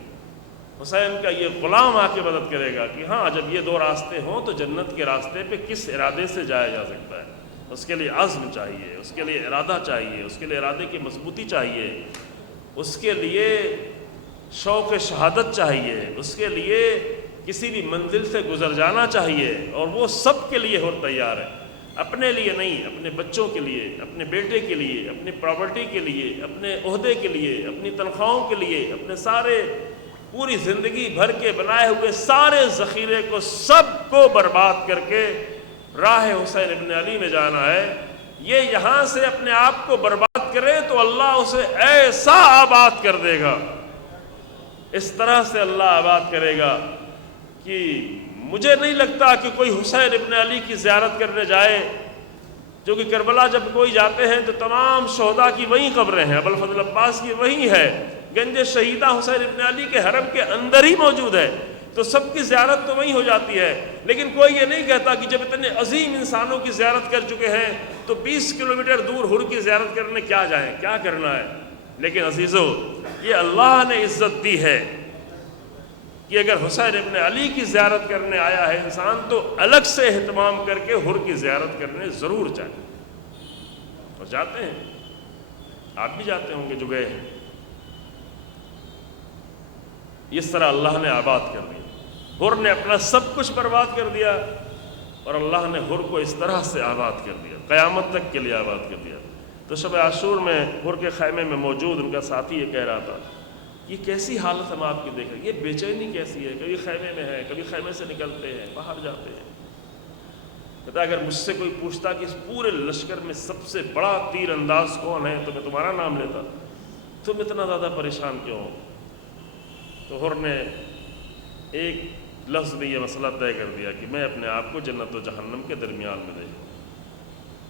حسین کا یہ غلام آ کے مدد کرے گا کہ ہاں جب یہ دو راستے ہوں تو جنت کے راستے پہ کس ارادے سے جایا جا سکتا ہے۔ اس کے لیے عزم چاہیے، اس کے لیے ارادہ چاہیے، اس کے لیے ارادے کی مضبوطی چاہیے، اس کے لیے شوق شہادت چاہیے، اس کے لیے کسی بھی منزل سے گزر جانا چاہیے، اور وہ سب کے لیے حر تیار ہے، اپنے لیے نہیں، اپنے بچوں کے لیے، اپنے بیٹے کے لیے، اپنی پراپرٹی کے لیے، اپنے عہدے کے لیے، اپنی تنخواہوں کے لیے، اپنے سارے پوری زندگی بھر کے بنائے ہوئے سارے ذخیرے کو سب کو برباد کر کے راہ حسین ابن علی میں جانا ہے۔ یہ یہاں سے اپنے آپ کو برباد کرے تو اللہ اسے ایسا آباد کر دے گا، اس طرح سے اللہ آباد کرے گا کہ مجھے نہیں لگتا کہ کوئی حسین ابن علی کی زیارت کرنے جائے، جو کہ کربلا جب کوئی جاتے ہیں تو تمام شہداء کی وہیں قبریں ہیں، ابوالفضل عباس کی وہیں ہے، گنج شہیدہ حسین ابن علی کے حرم کے اندر ہی موجود ہے، تو سب کی زیارت تو وہیں ہو جاتی ہے۔ لیکن کوئی یہ نہیں کہتا کہ جب اتنے عظیم انسانوں کی زیارت کر چکے ہیں تو 20 کلومیٹر دور حر کی زیارت کرنے کیا جائیں، کیا کرنا ہے۔ لیکن عزیزو، یہ اللہ نے عزت دی ہے کہ اگر حسین ابن علی کی زیارت کرنے آیا ہے انسان تو الگ سے اہتمام کر کے حر کی زیارت کرنے ضرور جائے، اور جاتے ہیں، آپ بھی جاتے ہوں گے جو گئے ہیں۔ اس طرح اللہ نے آباد کر دیا، حر نے اپنا سب کچھ برباد کر دیا، اور اللہ نے حر کو اس طرح سے آباد کر دیا، قیامت تک کے لیے آباد کر دیا۔ تو شب عاشور میں حر کے خیمے میں موجود ان کا ساتھی یہ کہہ رہا تھا، یہ کیسی حالت ہم آپ کی دیکھ رہے ہیں، یہ بے چینی کیسی ہے، کبھی خیمے میں ہے، کبھی خیمے سے نکلتے ہیں، باہر جاتے ہیں۔ کہتا اگر مجھ سے کوئی پوچھتا کہ اس پورے لشکر میں سب سے بڑا تیر انداز کون ہے تو میں تمہارا نام لیتا، تم اتنا زیادہ پریشان کیوں ہو؟ تو حر نے ایک لفظ نے یہ مسئلہ طے کر دیا کہ میں اپنے آپ کو جنت و جہنم کے درمیان میں دیکھوں.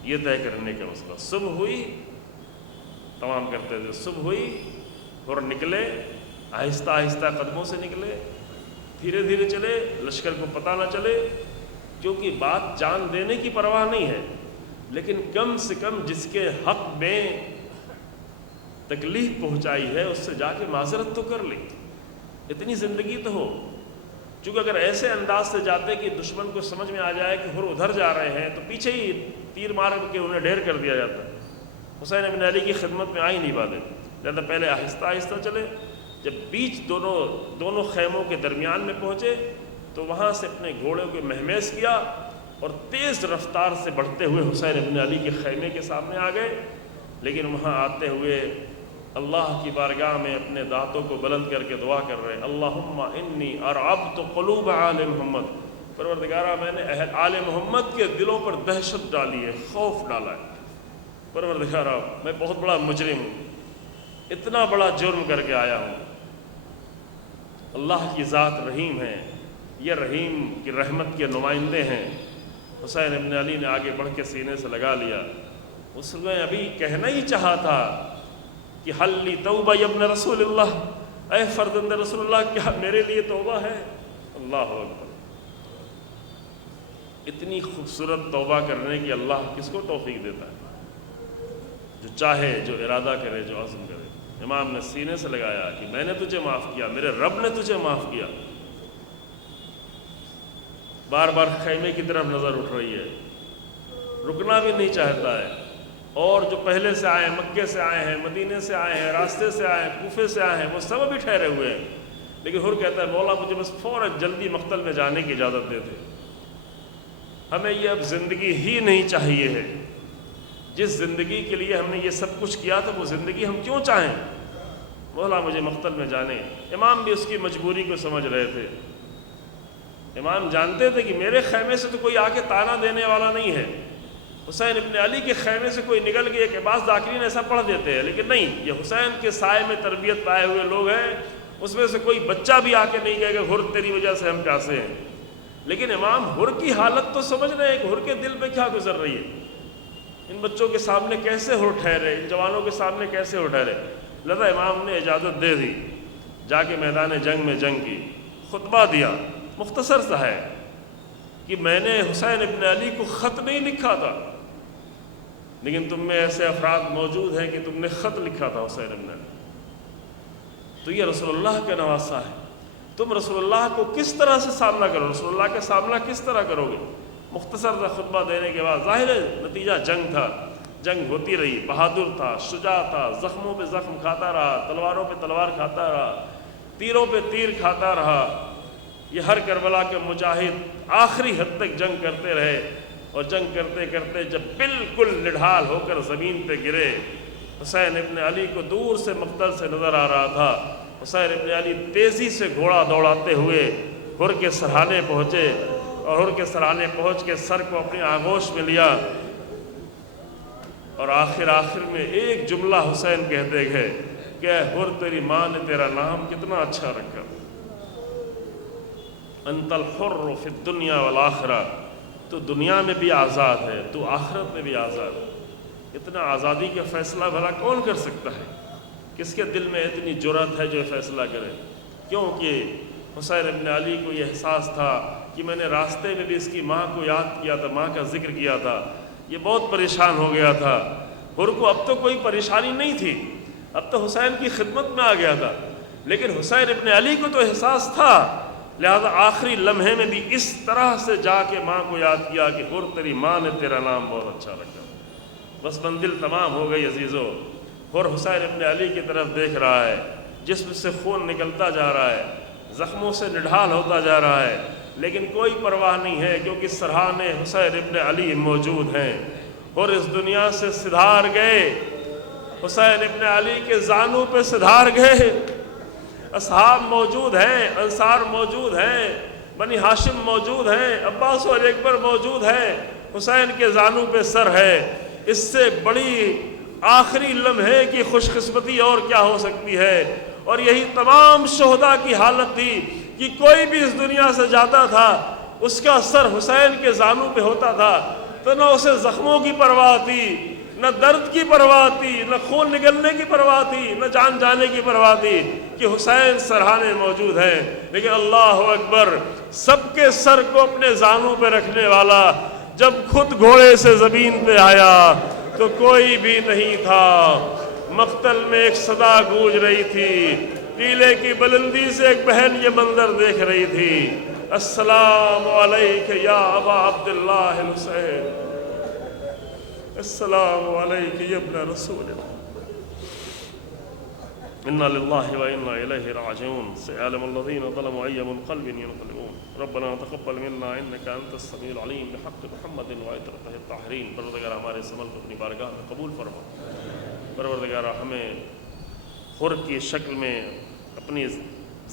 یہ طے کرنے کا مسئلہ. صبح ہوئی، تمام کرتے تھے، صبح ہوئی اور نکلے، آہستہ آہستہ قدموں سے نکلے، دھیرے دھیرے چلے، لشکر کو پتہ نہ چلے، کیونکہ بات جان دینے کی پرواہ نہیں ہے، لیکن کم سے کم جس کے حق میں تکلیف پہنچائی ہے اس سے جا کے معذرت تو کر لی، اتنی زندگی تو ہو. چونکہ اگر ایسے انداز سے جاتے کہ دشمن کو سمجھ میں آ جائے کہ ہر ادھر جا رہے ہیں تو پیچھے ہی تیر مار کے انہیں ڈھیر کر دیا جاتا. حسین بن علی کی خدمت میں آ ہی نہیں پاتے، لہذا پہلے آہستہ آہستہ چلے. جب بیچ دونوں خیموں کے درمیان میں پہنچے تو وہاں سے اپنے گھوڑے کو مہمیز کیا اور تیز رفتار سے بڑھتے ہوئے حسین بن علی کے خیمے کے سامنے آ گئے. لیکن وہاں آتے ہوئے اللہ کی بارگاہ میں اپنے دانتوں کو بلند کر کے دعا کر رہے، اللہم انی ارعبت قلوب آل محمد، پروردگارہ میں نے اہل آل محمد کے دلوں پر دہشت ڈالی ہے، خوف ڈالا ہے. پروردگارہ میں بہت بڑا مجرم ہوں، اتنا بڑا جرم کر کے آیا ہوں. اللہ کی ذات رحیم ہے، یہ رحیم کی رحمت کے نمائندے ہیں. حسین ابن علی نے آگے بڑھ کے سینے سے لگا لیا. اس میں ابھی کہنا ہی چاہا تھا کہ حل لی توبہ ابن رسول اللہ، اے فرزند رسول اللہ کیا میرے لیے توبہ ہے؟ اللہ اکبر. اتنی خوبصورت توبہ کرنے کی اللہ کس کو توفیق دیتا ہے؟ جو چاہے، جو ارادہ کرے، جو عزم کرے. امام نے سینے سے لگایا کہ میں نے تجھے معاف کیا، میرے رب نے تجھے معاف کیا. بار بار خیمے کی طرف نظر اٹھ رہی ہے، رکنا بھی نہیں چاہتا ہے. اور جو پہلے سے آئے، مکے سے آئے ہیں، مدینے سے آئے ہیں، راستے سے آئے ہیں، کوفے سے آئے ہیں، وہ سب ابھی ٹھہرے ہوئے ہیں. لیکن حر کہتا ہے مولا مجھے بس فوراً جلدی مقتل میں جانے کی اجازت دے دے. ہمیں یہ اب زندگی ہی نہیں چاہیے ہے. جس زندگی کے لیے ہم نے یہ سب کچھ کیا تھا وہ زندگی ہم کیوں چاہیں؟ مولا مجھے مقتل میں جانے. امام بھی اس کی مجبوری کو سمجھ رہے تھے. امام جانتے تھے کہ میرے خیمے سے تو کوئی آ کے تانا دینے والا نہیں ہے. حسین ابن علی کے خیمے سے کوئی نکل گیا کہ بعض ذاکرین ایسا پڑھ دیتے ہیں، لیکن نہیں، یہ حسین کے سائے میں تربیت پائے ہوئے لوگ ہیں. اس میں سے کوئی بچہ بھی آ کے نہیں کہے کہ ہر تیری وجہ سے ہم پیاسے ہیں. لیکن امام ہر کی حالت تو سمجھ رہے ہیں کہ ہر کے دل میں کیا گزر رہی ہے. ان بچوں کے سامنے کیسے ہر ٹھہرے، ان جوانوں کے سامنے کیسے ہر ٹھہرے. لہذا امام نے اجازت دے دی، جا کے میدان جنگ میں جنگ کی، خطبہ دیا. مختصر سا ہے کہ میں نے حسین ابن علی کو خط نہیں لکھا تھا، لیکن تم میں ایسے افراد موجود ہیں کہ تم نے خط لکھا تھا حسین ابن علی. تو یہ رسول اللہ کا نواسہ ہے. تم رسول اللہ کو کس طرح سے سامنا کرو، رسول اللہ کا سامنا کس طرح کرو گے. مختصر سا خطبہ دینے کے بعد ظاہر ہے نتیجہ جنگ تھا. جنگ ہوتی رہی. بہادر تھا، شجاع تھا، زخموں پہ زخم کھاتا رہا، تلواروں پہ تلوار کھاتا رہا، تیروں پہ تیر کھاتا رہا. یہ ہر کربلا کے مجاہد آخری حد تک جنگ کرتے رہے. اور جنگ کرتے کرتے جب بالکل نڈھال ہو کر زمین پہ گرے، حسین ابن علی کو دور سے مقتل سے نظر آ رہا تھا. حسین ابن علی تیزی سے گھوڑا دوڑاتے ہوئے ہر کے سرحانے پہنچے اور ہر کے سرحانے پہنچ کے سر کو اپنی آغوش میں لیا. اور آخر میں ایک جملہ حسین کہتے گئے کہ اے ہر تیری ماں نے تیرا نام کتنا اچھا رکھا. انت الحر فی الدنیا والآخرہ، تو دنیا میں بھی آزاد ہے، تو آخرت میں بھی آزاد ہے. اتنا آزادی کا فیصلہ بھلا کون کر سکتا ہے؟ کس کے دل میں اتنی جرأت ہے جو فیصلہ کرے؟ کیونکہ حسین ابن علی کو یہ احساس تھا کہ میں نے راستے میں بھی اس کی ماں کو یاد کیا تھا، ماں کا ذکر کیا تھا. یہ بہت پریشان ہو گیا تھا. ہر کو اب تو کوئی پریشانی نہیں تھی، اب تو حسین کی خدمت میں آ گیا تھا. لیکن حسین ابن علی کو تو احساس تھا، لہذا آخری لمحے میں بھی اس طرح سے جا کے ماں کو یاد کیا کہ ہر تیری ماں نے تیرا نام بہت اچھا رکھا. بس منزل تمام ہو گئی عزیزو. ہر حسین ابن علی کی طرف دیکھ رہا ہے، جسم سے خون نکلتا جا رہا ہے، زخموں سے نڈھال ہوتا جا رہا ہے، لیکن کوئی پرواہ نہیں ہے کیونکہ سرحانے حسین ابن علی موجود ہیں. اور اس دنیا سے سدھار گئے، حسین ابن علی کے زانوں پہ سدھار گئے. اصحاب موجود ہیں، انصار موجود ہیں، بنی ہاشم موجود ہیں، عباس و اکبر موجود ہیں. حسین کے زانوں پہ سر ہے. اس سے بڑی آخری لمحے کی خوش قسمتی اور کیا ہو سکتی ہے؟ اور یہی تمام شہداء کی حالت تھی کہ کوئی بھی اس دنیا سے جاتا تھا اس کا سر حسین کے زانوں پہ ہوتا تھا تو نہ اسے زخموں کی پرواہ تھی، نہ درد کی پرواہ تھی، نہ خون نکلنے کی پرواہ تھی، نہ جان جانے کی پرواہ تھی کہ حسین سرہانے موجود ہیں۔ لیکن اللہ اکبر، سب کے سر کو اپنے زانوں پہ رکھنے والا جب خود گھوڑے سے زمین پہ آیا تو کوئی بھی نہیں تھا۔ مقتل میں ایک صدا گونج رہی تھی، ٹیلے کی بلندی سے ایک بہن یہ منظر دیکھ رہی تھی، السلام علیک یا ابا عبداللہ الحسین، السلام علیک یا ابن رسول اللہ، انا للہ و انا الیہ راجعون، سيعلم الذین ظلموا أي منقلب ينقلبون، ربنا تقبل منا انك انت السمیع العلیم، بحق محمد وعطرتہ الطاہرین۔ پروردگار ہمارے اس عمل کو اپنی بارگاہ میں قبول فرما۔ پروردگار ہمیں حر کی شکل میں اپنی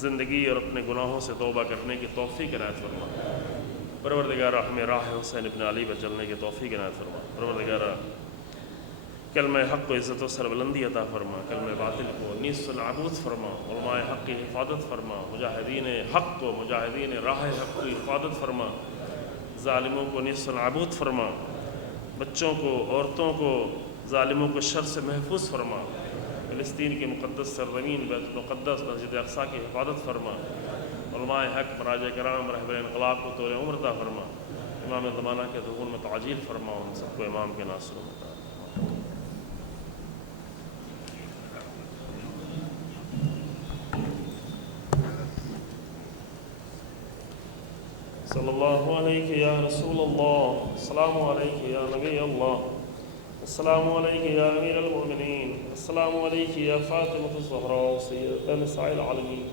زندگی اور اپنے گناہوں سے توبہ کرنے کی توفیق عنایت فرما۔ پروردگار ہمیں راہ حسین ابن علی پر چلنے کی توفیق عنایت فرما۔ پروردگار کلمہ حق کو عزت و سربلندی عطا فرما، کلمہ باطل کو نیست و نابود فرما، علماء حق کی حفاظت فرما، مجاہدین حق کو، مجاہدین راہ حق کی حفاظت فرما، ظالموں کو نیست و نابود فرما، بچوں کو، عورتوں کو ظالموں کو شر سے محفوظ فرما، فلسطین کی مقدس سرزمین بیت المقدس مسجد اقصیٰ کی حفاظت فرما، علماء حق مراجع کرام رہبر انقلاب کو طول عمر عطا فرما، امام زمانہ کے ظہور میں تعجیل فرما، ان سب کو امام کے ناصروں میں عطا فرما۔ صلی اللہ علیہ یا رسول اللہ، السلام علیہ یا نبی اللہ، السلام علیہ یا امیر المؤمنین، السلام علیہ یا فاطمۃ الزہراء سیدۃ نساء العالمین،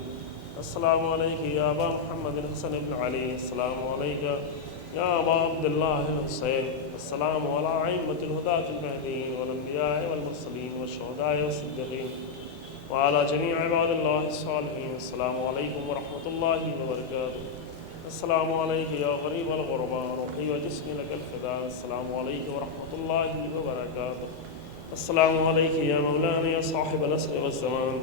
السلام علیہ یا ابا محمد الحسن بن علی، السلام علیہ یا ابا عبداللہ الحسین، السلام علی ائمۃ الہداۃ المہدیین والانبیاء والمرسلین والشہداء والصدیقین وعلی جمیع عباد اللہ الصالحین، السلام علیکم ورحمۃ اللہ وبرکاتہ۔ السلام علیکم یا غریب الغرباء، روحی و جسمی لک الفداء، السلام علیکم ورحمۃ اللہ وبرکاتہ۔ السلام علیکم یا مولانا یا صاحب العصر والزمان،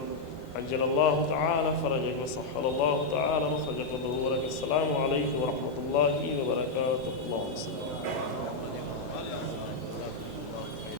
عجل اللہ تعالی فرجک وسہل اللہ تعالی مخرجک وظہورک، السلام علیکم ورحمۃ اللہ وبرکاتہ۔ اللہم صل علی